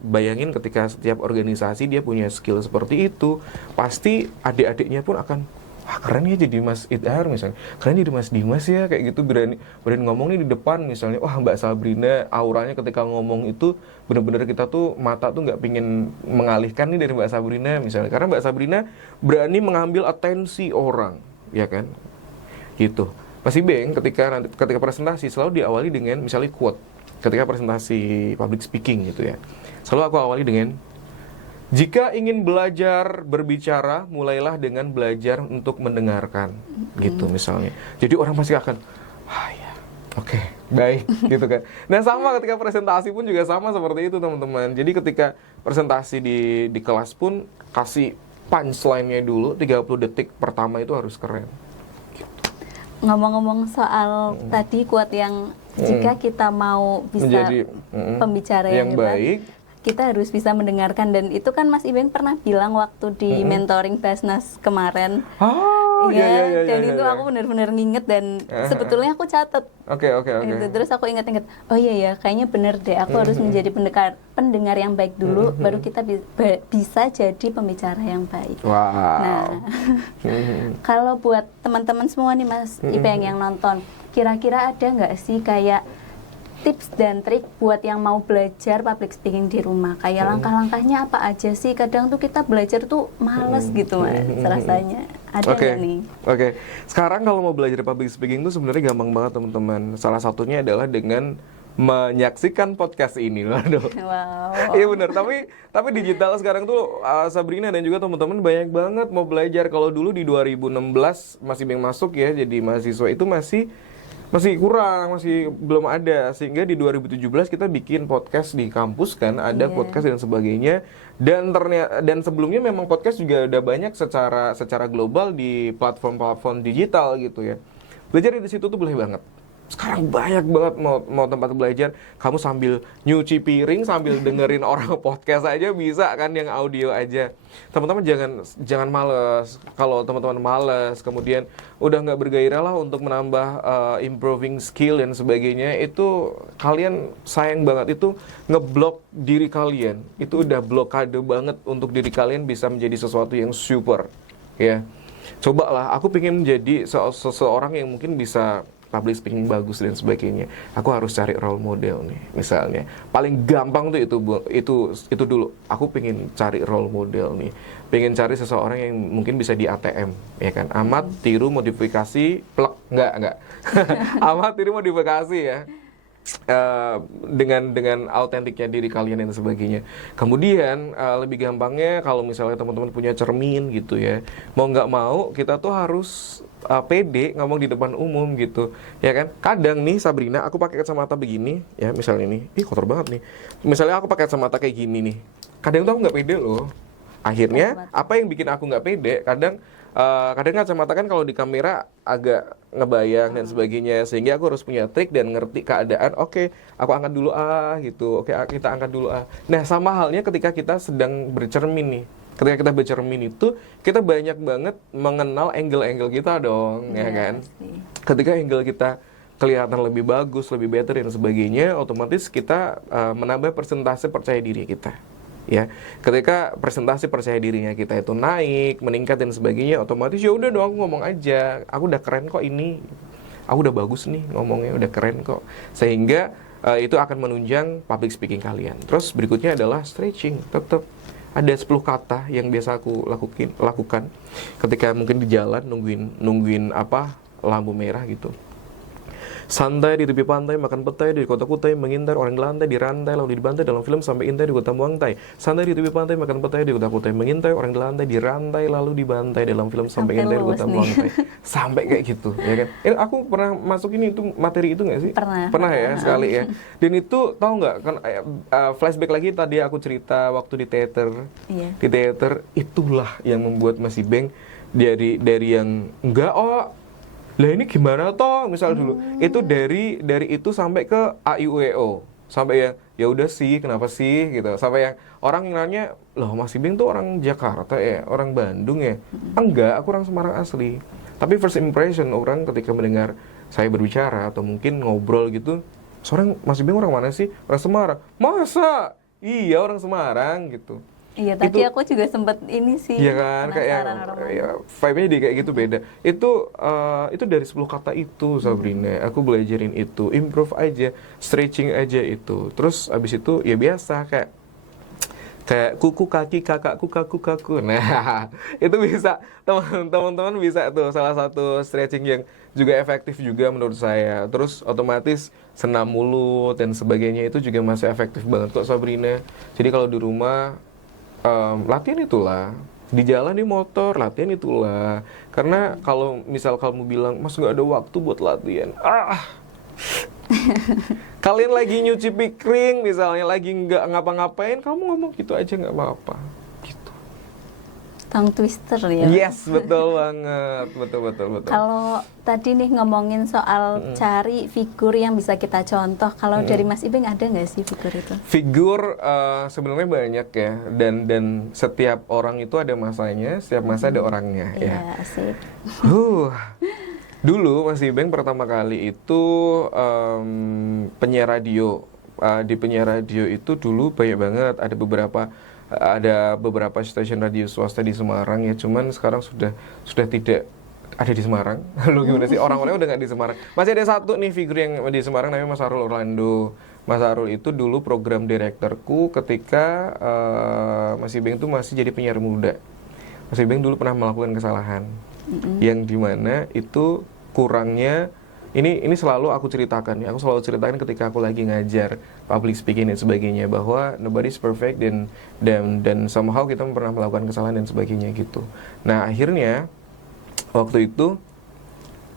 bayangin ketika setiap organisasi dia punya skill seperti itu, pasti adik-adiknya pun akan keren ya jadi Mas Idhar misalnya, keren jadi Mas Dimas ya, kayak gitu, berani ngomong nih di depan misalnya. Wah, Mbak Sabrina auranya ketika ngomong itu bener-bener kita tuh mata tuh nggak pingin mengalihkan nih dari Mbak Sabrina misalnya, karena Mbak Sabrina berani mengambil atensi orang, ya kan, gitu. Mas Ibeng ketika presentasi selalu diawali dengan misalnya quote, ketika presentasi public speaking gitu ya, selalu aku awali dengan, jika ingin belajar berbicara, mulailah dengan belajar untuk mendengarkan, gitu misalnya. Jadi orang pasti akan, ya, oke, baik, gitu kan. Nah sama ketika presentasi pun juga sama seperti itu teman-teman. Jadi ketika presentasi di kelas pun kasih punchline-nya dulu, 30 detik pertama itu harus keren. Ngomong-ngomong soal tadi quote yang jika kita mau bisa menjadi pembicara yang baik, kita harus bisa mendengarkan, dan itu kan Mas Ibeng pernah bilang waktu di mentoring Basnas kemarin. Iya, dan itu aku benar-benar nginget dan sebetulnya aku catat. Oke. Gitu. Terus aku ingat-ingat, oh iya ya, kayaknya bener deh, aku harus menjadi pendengar yang baik dulu, baru kita bisa jadi pembicara yang baik. Wow. Nah, kalau buat teman-teman semua nih Mas Ibeng yang nonton, kira-kira ada nggak sih kayak tips dan trik buat yang mau belajar public speaking di rumah? Kayak langkah-langkahnya apa aja sih? Kadang tuh kita belajar tuh males gitu Mas, rasanya. Ada nggak nih? Oke. Sekarang kalau mau belajar public speaking tuh sebenarnya gampang banget teman-teman. Salah satunya adalah dengan menyaksikan podcast ini. Waduh. Wow. Iya benar, tapi digital sekarang tuh Sabrina dan juga teman-teman banyak banget mau belajar. Kalau dulu di 2016 masih yang masuk ya, jadi mahasiswa itu masih kurang, masih belum ada, sehingga di 2017 kita bikin podcast di kampus kan, ada podcast dan sebagainya, dan sebelumnya memang podcast juga udah banyak secara global di platform digital gitu ya. Belajar di situ tuh boleh banget. Sekarang banyak banget mau tempat belajar, kamu sambil nyuci piring sambil dengerin orang podcast aja bisa kan, yang audio aja. Teman-teman jangan males. Kalau teman-teman males kemudian udah nggak bergairah lah untuk menambah improving skill dan sebagainya, itu kalian sayang banget, itu ngeblok diri kalian. Itu udah blokade banget untuk diri kalian bisa menjadi sesuatu yang super ya. Cobalah, aku pengen menjadi seseorang yang mungkin bisa public speaking bagus dan sebagainya. Aku harus cari role model nih, misalnya. Paling gampang tuh itu dulu. Aku pengen cari role model nih. Pengen cari seseorang yang mungkin bisa di ATM, ya kan? Amat tiru modifikasi plek, enggak. Amat tiru modifikasi ya. Dengan autentiknya diri kalian dan sebagainya. Kemudian lebih gampangnya kalau misalnya teman-teman punya cermin gitu ya, mau nggak mau kita tuh harus pede ngomong di depan umum gitu, ya kan? Kadang nih Sabrina, aku pakai kacamata begini ya, misalnya nih, kotor banget nih. Misalnya aku pakai kacamata kayak gini nih, kadang tuh aku nggak pede loh. Akhirnya apa yang bikin aku nggak pede? Kadang kacamata kan kalau di kamera agak ngebayang dan sebagainya, sehingga aku harus punya trik dan ngerti keadaan. Oke, aku angkat dulu gitu. Oke, kita angkat dulu Nah, sama halnya ketika kita sedang bercermin nih. Ketika kita bercermin itu, kita banyak banget mengenal angle-angle kita dong, ya kan? Ketika angle kita kelihatan lebih bagus, lebih better dan sebagainya, otomatis kita menambah persentase percaya diri kita. Ya, ketika presentasi percaya dirinya kita itu naik, meningkat dan sebagainya, otomatis ya udah dong, aku ngomong aja, aku udah keren kok ini, aku udah bagus nih ngomongnya, udah keren kok, sehingga itu akan menunjang public speaking kalian. Terus berikutnya adalah stretching. Tetap ada 10 kata yang biasa aku lakukan ketika mungkin di jalan nungguin lampu merah gitu. Santai di tepi pantai, makan petai di kota kutai, mengintai orang gelantai di rantai lalu dibantai dalam film sampai intai di kota Muangtai. Santai di tepi pantai, makan petai di kota kutai, mengintai orang gelantai di rantai lalu dibantai dalam film sampai intai di kota Muangtai. Sampai kayak gitu, ya kan? Aku pernah masukin itu materi itu nggak sih? Pernah ya, sekali ya. Dan itu tahu nggak kan, flashback lagi tadi aku cerita waktu di teater. Iya. Di teater itulah yang membuat Mas Ibeng dari yang enggak Lah ini gimana toh misal dulu itu dari itu sampai ke AIUEO sampai yang ya udah sih kenapa sih gitu sampai yang orang nanya loh Mas Ibing tuh orang Jakarta ya orang Bandung ya enggak aku orang Semarang asli tapi first impression orang ketika mendengar saya berbicara atau mungkin ngobrol gitu seorang Mas Ibing orang mana sih orang Semarang masa iya orang Semarang gitu. Iya, tadi aku juga sempet ini sih. Iya kan, kayak ya, vibe-nya kayak gitu beda. Itu dari 10 kata itu Sabrina. Aku belajarin itu, improve aja, stretching aja itu. Terus abis itu ya biasa kayak kuku kaki kakakku kaku. Nah, itu bisa teman-teman bisa tuh salah satu stretching yang juga efektif juga menurut saya. Terus otomatis senam mulut dan sebagainya itu juga masih efektif banget kok Sabrina. Jadi kalau di rumah latihan itulah di jalan di motor latihan itulah karena kalau misal kamu bilang mas nggak ada waktu buat latihan kalian lagi nyuci piring misalnya lagi nggak ngapa-ngapain kamu ngomong gitu aja nggak apa-apa gitu. Tongue twister ya. Yes betul banget betul. Kalau tadi nih ngomongin soal cari figur yang bisa kita contoh, kalau dari Mas Ibing ada nggak sih figur itu? Figur sebenarnya banyak ya dan setiap orang itu ada masanya, setiap masa ada orangnya ya. Asik. Dulu Mas Ibing pertama kali itu penyiar radio. Di penyiar radio itu dulu banyak banget ada beberapa stasiun radio swasta di Semarang ya, cuman sekarang sudah tidak ada di Semarang. Lalu gimana sih orang-orangnya udah nggak di Semarang. Masih ada satu nih figur yang di Semarang namanya Mas Arul Orlando. Mas Arul itu dulu program direkturku ketika Mas Ibing itu masih jadi penyiar muda. Mas Ibing dulu pernah melakukan kesalahan yang dimana itu kurangnya ini selalu aku ceritakan ya. Aku selalu ceritakan ketika aku lagi ngajar public speaking dan sebagainya bahwa nobody's perfect dan somehow kita pernah melakukan kesalahan dan sebagainya gitu. Nah, akhirnya waktu itu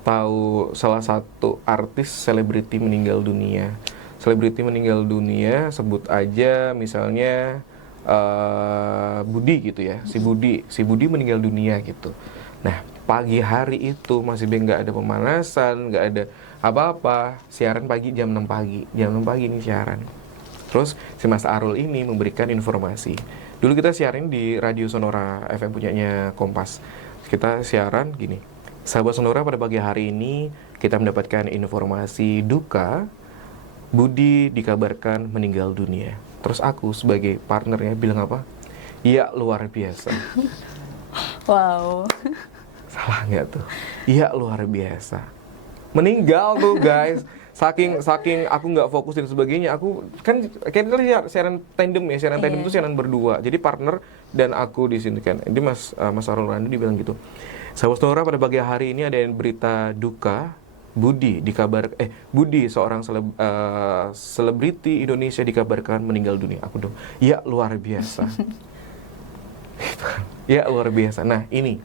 tahu salah satu artis selebriti meninggal dunia. Selebriti meninggal dunia sebut aja misalnya Budi gitu ya. Si Budi meninggal dunia gitu. Nah, pagi hari itu masih nggak ada pemanasan, nggak ada apa-apa, siaran pagi jam 6 pagi ini siaran. Terus si Mas Arul ini memberikan informasi. Dulu kita siaran di Radio Sonora FM punyanya Kompas. Kita siaran gini, sahabat Sonora pada pagi hari ini kita mendapatkan informasi duka, Budi dikabarkan meninggal dunia. Terus aku sebagai partnernya bilang apa? Iya luar biasa. Wow. Salah nggak tuh? Iya luar biasa. Meninggal tuh guys. Saking aku nggak fokus dan sebagainya. Aku kan kita lihat siaran tandem ya. Siaran tandem itu siaran berdua. Jadi partner dan aku di sini kan. Jadi Mas Arul Randi dibilang gitu. Sahabat Sonora pada pagi hari ini ada yang berita duka. Budi seorang selebriti Indonesia dikabarkan meninggal dunia. Aku dong. Iya luar biasa. Ya luar biasa. Nah ini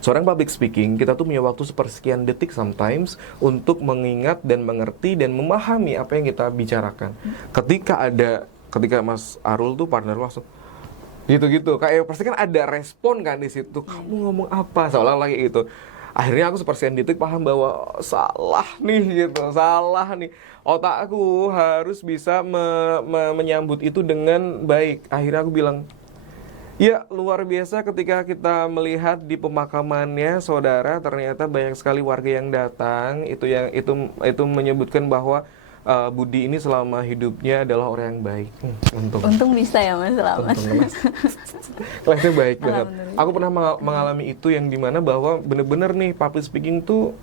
seorang public speaking, kita tuh punya waktu sepersekian detik sometimes untuk mengingat dan mengerti dan memahami apa yang kita bicarakan. Ketika Mas Arul tuh partner langsung gitu-gitu, kayak pasti kan ada respon kan di situ. Kamu ngomong apa? Seolah-olah kayak gitu. Akhirnya aku sepersekian detik paham bahwa salah nih. Otak aku harus bisa menyambut itu dengan baik. Akhirnya aku bilang, ya luar biasa ketika kita melihat di pemakamannya saudara ternyata banyak sekali warga yang datang itu menyebutkan bahwa Budi ini selama hidupnya adalah orang yang baik. Untung bisa ya Mas selamat. Kelasnya baik banget. Aku pernah mengalami itu yang dimana bahwa bener-bener nih public speaking tuh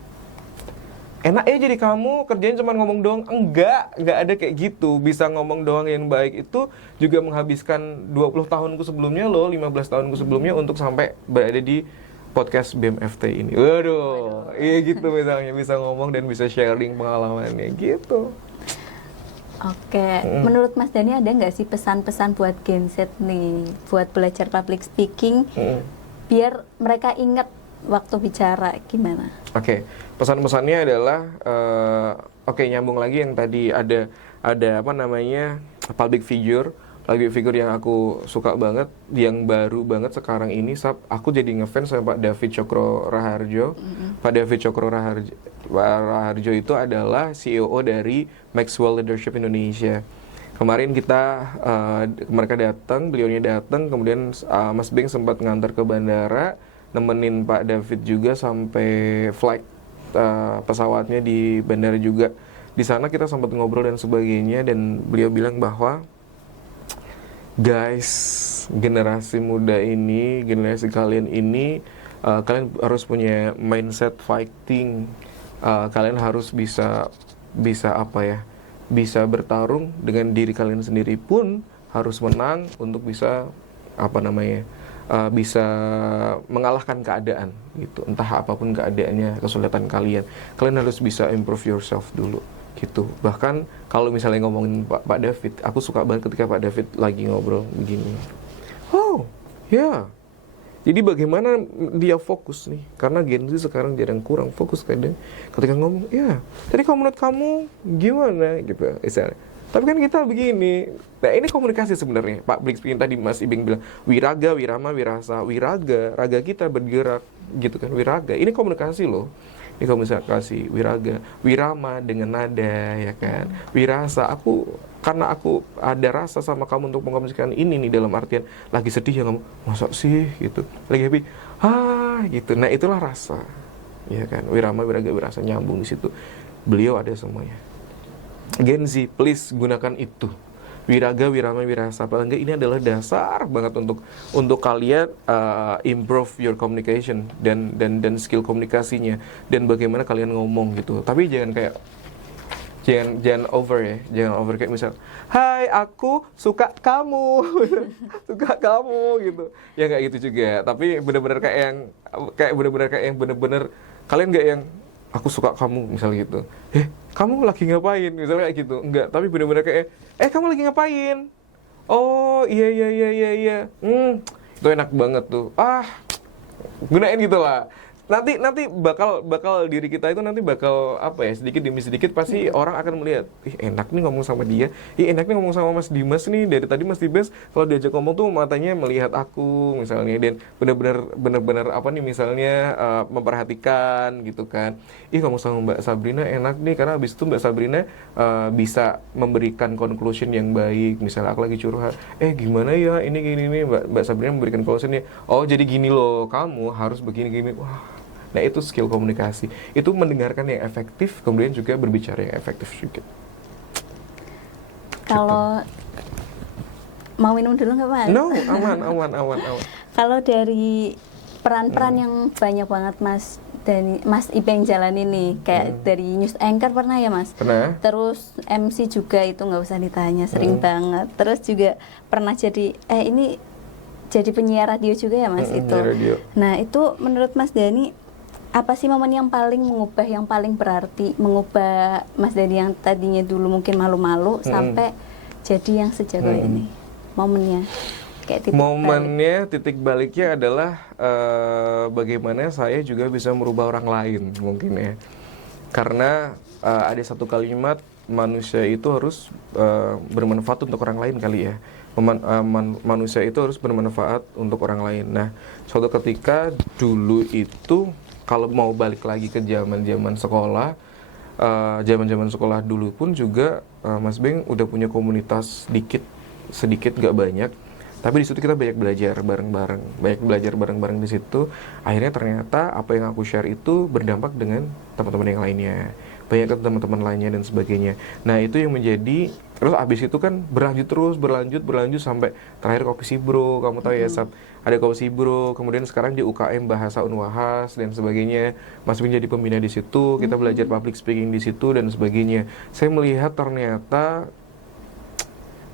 enak ya jadi kamu kerjain cuma ngomong doang. Enggak ada kayak gitu. Bisa ngomong doang yang baik itu juga menghabiskan 20 tahunku sebelumnya loh, 15 tahunku sebelumnya untuk sampai berada di podcast BMFT ini. Waduh, iya gitu misalnya bisa ngomong dan bisa sharing pengalamannya gitu. Oke, menurut Mas Dhani ada nggak sih pesan-pesan buat Gen Z nih, buat belajar public speaking, biar mereka ingat waktu bicara gimana? Oke, pesan-pesannya adalah, nyambung lagi yang tadi ada apa namanya public figure. public figure yang aku suka banget, yang baru banget sekarang ini, aku jadi ngefans sama Pak David Cokro Raharjo. Pak David Cokro Raharjo itu adalah CEO dari Maxwell Leadership Indonesia. Kemarin mereka datang, beliaunya datang, kemudian Mas Beng sempat ngantar ke bandara, nemenin Pak David juga sampai flight pesawatnya di bandara juga. Di sana kita sempat ngobrol dan sebagainya, dan beliau bilang bahwa guys, generasi muda ini, generasi kalian ini, kalian harus punya mindset fighting. Kalian harus bisa apa ya? Bisa bertarung dengan diri kalian sendiri pun harus menang untuk bisa bisa mengalahkan keadaan gitu. Entah apapun keadaannya, kesulitan kalian harus bisa improve yourself dulu gitu. Bahkan kalau misalnya ngomongin Pak David, aku suka banget ketika Pak David lagi ngobrol begini. Oh, ya. Jadi bagaimana dia fokus nih? Karena Gen Z sekarang jarang kurang fokus kadang ketika ngomong, ya. Jadi kalau menurut kamu gimana gitu, misalnya. Tapi kan kita begini. Nah, ini komunikasi sebenarnya. Pak Blix tadi Mas Ibing bilang wiraga, wirama, wirasa, wiraga, raga kita bergerak gitu kan, wiraga. Ini komunikasi loh. Ini komunikasi, wiraga, wirama dengan nada, ya kan, wirasa, karena aku ada rasa sama kamu untuk mengkomunikasikan ini nih, dalam artian lagi sedih ya kamu, masa sih gitu, lagi happy, gitu. Nah itulah rasa, ya kan, wirama, wiraga, wirasa, nyambung di situ. Beliau ada semuanya. Gen Z, please gunakan itu. Wiraga, wirama, wirasa, paling enggak ini adalah dasar banget untuk kalian improve your communication dan skill komunikasinya, dan bagaimana kalian ngomong gitu. Tapi jangan over ya, jangan over kayak misal, hai aku suka kamu, suka kamu gitu. Ya nggak gitu juga. Tapi benar-benar kayak yang benar-benar kalian nggak yang aku suka kamu misal gitu. Kamu lagi ngapain? Misalnya kayak gitu. Enggak, tapi benar-benar kayak kamu lagi ngapain? Oh, iya. Itu enak banget tuh. Gunain gitu lah. Nanti bakal diri kita itu nanti bakal apa ya, sedikit demi sedikit pasti orang akan melihat, enak nih ngomong sama dia, enak nih ngomong sama Mas Dimas nih, dari tadi Mas Dimas kalau diajak ngomong tuh matanya melihat aku misalnya, dan benar-benar apa nih misalnya memperhatikan gitu kan. Ngomong sama Mbak Sabrina enak nih, karena habis itu Mbak Sabrina bisa memberikan conclusion yang baik. Misalnya aku lagi curhat, gimana ya ini gini nih, Mbak Sabrina memberikan conclusionnya, oh jadi gini loh, kamu harus begini-gini. Wah. Nah itu skill komunikasi, itu mendengarkan yang efektif, kemudian juga berbicara yang efektif juga. Kalau mau minum dulu nggak Mas? No, aman. Kalau dari peran-peran yang banyak banget Mas Ibeng jalanin nih, kayak dari news anchor pernah ya Mas? Pernah. Terus MC juga, itu nggak usah ditanya, sering banget. Terus juga pernah jadi jadi penyiar radio juga ya Mas itu. Radio. Nah itu menurut Mas Dhani, apa sih momen yang paling mengubah, yang paling berarti mengubah Mas Dhani yang tadinya dulu mungkin malu-malu sampai jadi yang sejago ini? Momennya kayak titik baliknya adalah bagaimana saya juga bisa merubah orang lain mungkin ya. Karena ada satu kalimat, manusia itu harus bermanfaat untuk orang lain kali ya. Manusia itu harus bermanfaat untuk orang lain. Nah, suatu ketika dulu itu, kalau mau balik lagi ke zaman sekolah, zaman sekolah dulu pun juga Mas Beng udah punya komunitas sedikit gak banyak, tapi di situ kita banyak belajar bareng-bareng di situ. Akhirnya ternyata apa yang aku share itu berdampak dengan teman-teman yang lainnya, banyak teman-teman lainnya dan sebagainya. Nah itu yang menjadi, terus abis itu kan berlanjut sampai terakhir Kopi Sibro, kamu tahu ya Sab, ada Kopi Sibro, kemudian sekarang di UKM Bahasa Unwahas dan sebagainya. Mas Bing jadi pembina di situ, kita belajar public speaking di situ dan sebagainya. Saya melihat ternyata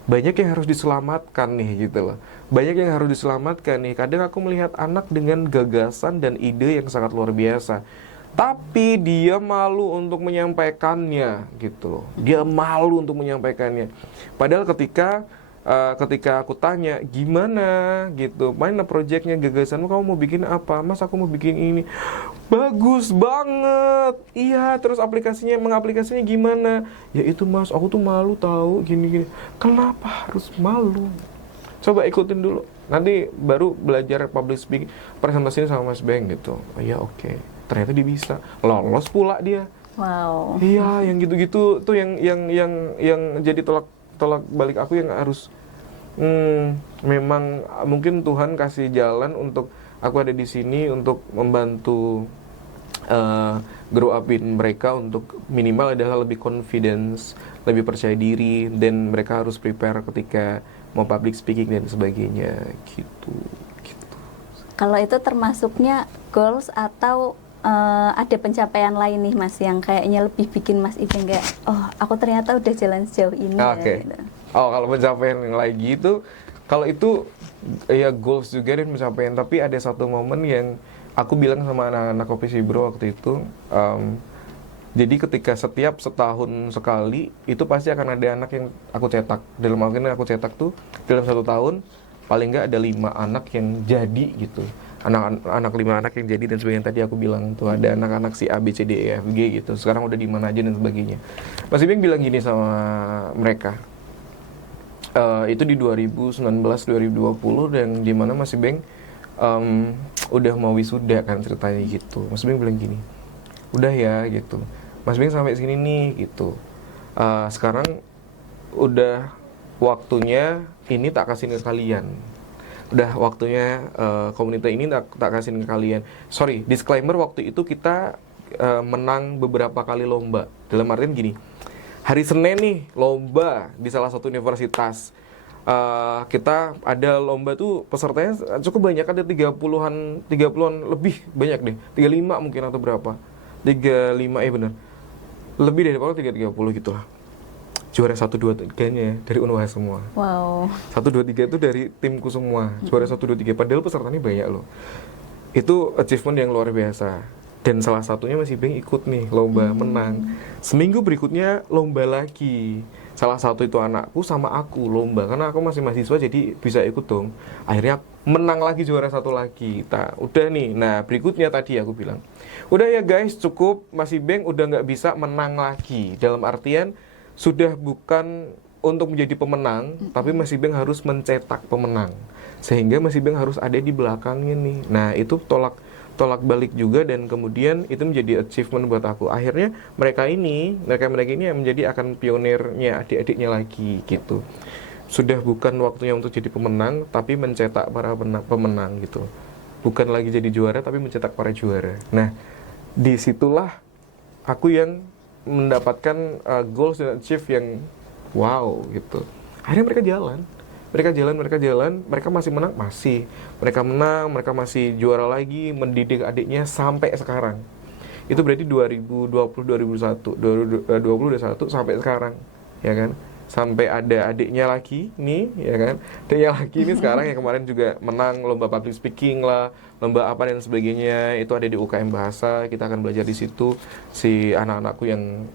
banyak yang harus diselamatkan nih gitu loh. Banyak yang harus diselamatkan nih. Kadang aku melihat anak dengan gagasan dan ide yang sangat luar biasa, tapi dia malu untuk menyampaikannya gitu loh. Dia malu untuk menyampaikannya. Padahal ketika ketika aku tanya gimana gitu, mana projectnya, gagasanmu, kamu mau bikin apa? Mas, aku mau bikin ini. Bagus banget. Iya, terus mengaplikasinya gimana? Ya itu Mas, aku tuh malu tahu gini-gini. Kenapa harus malu? Coba ikutin dulu. Nanti baru belajar public speaking, presentasinya sama Mas Beng gitu. Oh iya, oke. Ternyata dia bisa. Lolos pula dia. Wow. Iya, yang gitu-gitu tuh yang jadi tolak balik aku, yang harus memang mungkin Tuhan kasih jalan untuk aku ada di sini untuk membantu grow upin mereka untuk minimal adalah lebih confidence, lebih percaya diri, dan mereka harus prepare ketika mau public speaking dan sebagainya gitu. Kalau itu termasuknya goals atau ada pencapaian lain nih Mas yang kayaknya lebih bikin Mas Ibeng kayak, oh aku ternyata udah jalan sejauh ini ya, gitu. Oh, kalau pencapaian yang lagi itu, kalau itu ya goals juga dan pencapaian, tapi ada satu momen yang aku bilang sama anak-anak Kopi Sibro waktu itu, jadi ketika setiap setahun sekali itu pasti akan ada anak yang aku cetak. Dalam artian aku cetak tuh dalam 1 tahun paling nggak ada 5 anak yang jadi gitu. Anak 5 anak yang jadi dan sebagainya. Tadi aku bilang tuh ada anak-anak si A, B, C, D, E, F, G gitu. Sekarang udah di mana aja dan sebagainya. Mas Ibeng bilang gini sama mereka. Itu di 2019-2020 dan di mana Mas Ibeng udah mau wisuda kan ceritanya gitu. Mas Ibeng bilang gini, udah ya gitu. Mas Ibeng sampai sini nih gitu. Sekarang udah waktunya ini tak kasihin ke kalian. Udah waktunya komunitas ini tak kasihin ke kalian. Sorry, disclaimer, waktu itu kita menang beberapa kali lomba. Dalam artian gini, hari Senin nih lomba di salah satu universitas. Kita ada lomba tuh pesertanya cukup banyak, ada 30-an lebih banyak deh. 35 mungkin atau berapa. 35 benar. Lebih dari 30 gitu lah. Juara 1, 2, 3-nya dari Unwahas semua. Wow. 1, 2, 3 itu dari timku semua. Juara 1, 2, 3. Padahal pesertanya banyak loh. Itu achievement yang luar biasa. Dan salah satunya Mas Ibeng ikut nih lomba, menang. Seminggu berikutnya lomba lagi. Salah satu itu anakku sama aku lomba. Karena aku masih mahasiswa jadi bisa ikut dong. Akhirnya menang lagi, juara 1 lagi. Nah, udah nih. Nah, berikutnya tadi aku bilang, udah ya guys, cukup. Mas Ibeng udah nggak bisa menang lagi. Dalam artian sudah bukan untuk menjadi pemenang, tapi Mas Ibeng harus mencetak pemenang. Sehingga Mas Ibeng harus ada di belakangnya nih. Nah, itu tolak balik juga, dan kemudian itu menjadi achievement buat aku. Akhirnya mereka ini yang menjadi akan pionirnya adik-adiknya lagi gitu. Sudah bukan waktunya untuk jadi pemenang, tapi mencetak para pemenang gitu. Bukan lagi jadi juara, tapi mencetak para juara. Nah, disitulah aku yang mendapatkan goals dan achieve yang wow gitu. Akhirnya mereka jalan, mereka masih menang, mereka masih juara lagi, mendidik adiknya sampai sekarang. Itu berarti 2020 sampai sekarang, ya kan? Sampai ada adiknya lagi nih, ya kan? Adiknya lagi nih sekarang yang kemarin juga menang lomba public speaking lah, lomba apa dan sebagainya. Itu ada di UKM Bahasa, kita akan belajar di situ. Si anak-anakku yang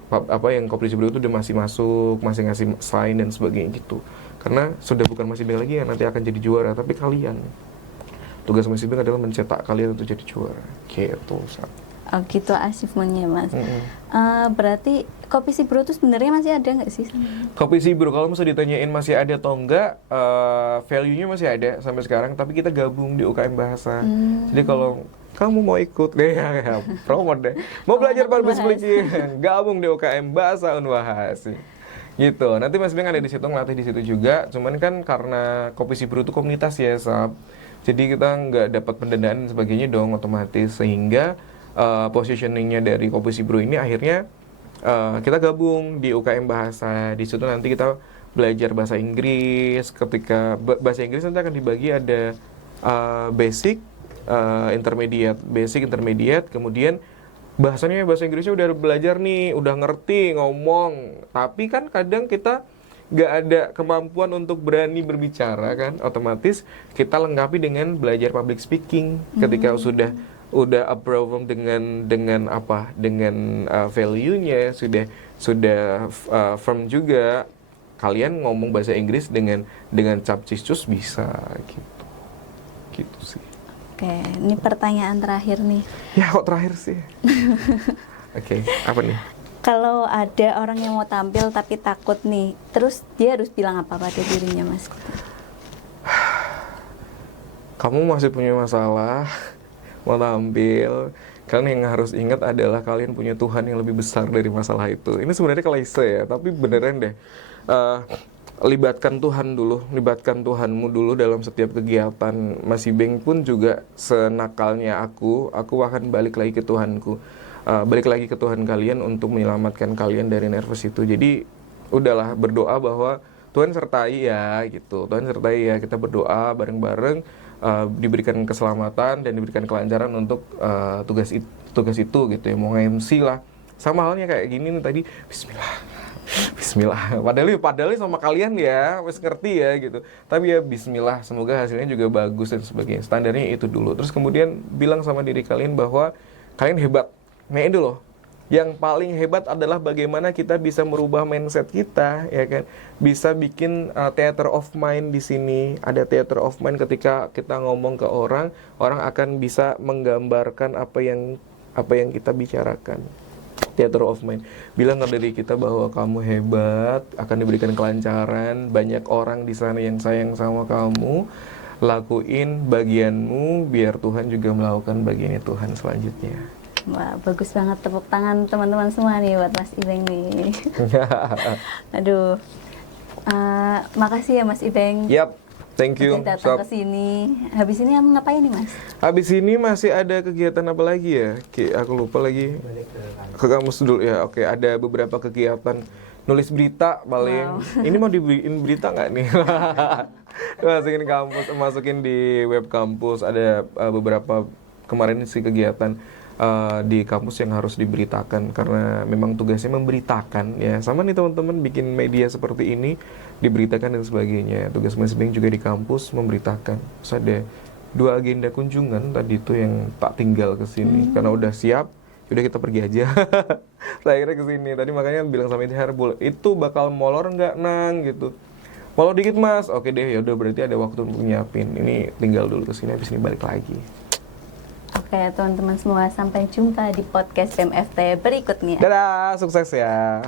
Kopi Sibro itu udah masih masuk, masih ngasih sign dan sebagainya gitu. Karena sudah bukan Mas Ibeng lagi yang nanti akan jadi juara, tapi kalian. Tugas Mas Ibeng adalah mencetak kalian untuk jadi juara. Gitu. Oh gitu achievementnya Mas. Berarti Kopi Sibro itu sebenarnya masih ada nggak sih? Kopi Sibro kalau misalnya ditanyain masih ada atau enggak, value-nya masih ada sampai sekarang, tapi kita gabung di UKM Bahasa. Jadi kalau kamu mau ikut deh, ya, promote deh. Mau belajar public speaking, gabung di UKM Bahasa Unwahas. Gitu. Nanti Mas Ibeng ada di situ, ngelatih di situ juga. Cuman kan karena Kopi Sibro itu komunitas ya, Sab. Jadi kita nggak dapat pendanaan dan sebagainya dong otomatis, sehingga positioningnya dari Kopi Sibro ini akhirnya kita gabung di UKM Bahasa. Di situ nanti kita belajar bahasa Inggris. Ketika bahasa Inggris nanti akan dibagi ada basic, intermediate, kemudian bahasa Inggrisnya udah belajar nih, udah ngerti ngomong. Tapi kan kadang kita nggak ada kemampuan untuk berani berbicara kan, otomatis kita lengkapi dengan belajar public speaking. Ketika udah approve dengan apa, dengan value-nya sudah firm juga, kalian ngomong bahasa Inggris dengan capcicus bisa gitu sih. Oke, ini pertanyaan terakhir nih. Ya kok terakhir sih? Oke, apa nih? Kalau ada orang yang mau tampil tapi takut nih, terus dia harus bilang apa pada dirinya, Mas? Kamu masih punya masalah, mau tampil, kalian yang harus ingat adalah kalian punya Tuhan yang lebih besar dari masalah itu. Ini sebenarnya klise ya, tapi beneran deh. Libatkan Tuhan dulu, libatkan Tuhanmu dulu dalam setiap kegiatan. Mas Ibeng pun juga senakalnya aku akan balik lagi ke Tuhanku, balik lagi ke Tuhan kalian untuk menyelamatkan kalian dari nervous itu. Jadi udahlah, berdoa bahwa Tuhan sertai ya gitu, Tuhan sertai ya, kita berdoa bareng-bareng, diberikan keselamatan dan diberikan kelancaran untuk tugas itu gitu ya, mau MC lah, sama halnya kayak gini nih tadi, Bismillah. Padahal sama kalian ya, wes ngerti ya gitu. Tapi ya Bismillah, semoga hasilnya juga bagus dan sebagainya. Standarnya itu dulu. Terus kemudian bilang sama diri kalian bahwa kalian hebat. Nah itu loh. Yang paling hebat adalah bagaimana kita bisa merubah mindset kita, ya kan? Bisa bikin theater of mind di sini. Ada theater of mind ketika kita ngomong ke orang akan bisa menggambarkan apa yang kita bicarakan. Theater of mind. Bilang ke diri kita bahwa kamu hebat, akan diberikan kelancaran, banyak orang di sana yang sayang sama kamu. Lakuin bagianmu biar Tuhan juga melakukan bagiannya Tuhan selanjutnya. Wah, bagus banget, tepuk tangan teman-teman semua nih buat Mas Ibeng nih. Aduh. Makasih ya Mas Ibeng. Yap. Thank you. Udah datang ke sini. Habis ini kamu ngapain nih, Mas? Habis ini masih ada kegiatan apa lagi ya? Aku lupa lagi. Ke kampus dulu ya. Oke, ada beberapa kegiatan nulis berita paling. Wow. Ini mau dibikin berita nggak nih? Masukin kampus, masukin di web kampus. Ada beberapa kemarin sih kegiatan di kampus yang harus diberitakan karena memang tugasnya memberitakan ya. Sama nih teman-teman bikin media seperti ini, diberitakan dan sebagainya. Tugas Mas Ibeng juga di kampus memberitakan. Terus ada 2 agenda kunjungan tadi itu yang tak tinggal ke sini karena udah siap, udah kita pergi aja. Saya akhirnya ke sini. Tadi makanya bilang sama Intihar, itu bakal molor nggak Nang gitu. Molor dikit Mas. Oke deh, ya udah berarti ada waktu untuk nyiapin. Ini tinggal dulu ke sini, habis ini balik lagi. Oke, teman-teman semua, sampai jumpa di podcast BMFT berikutnya. Dadah, sukses ya.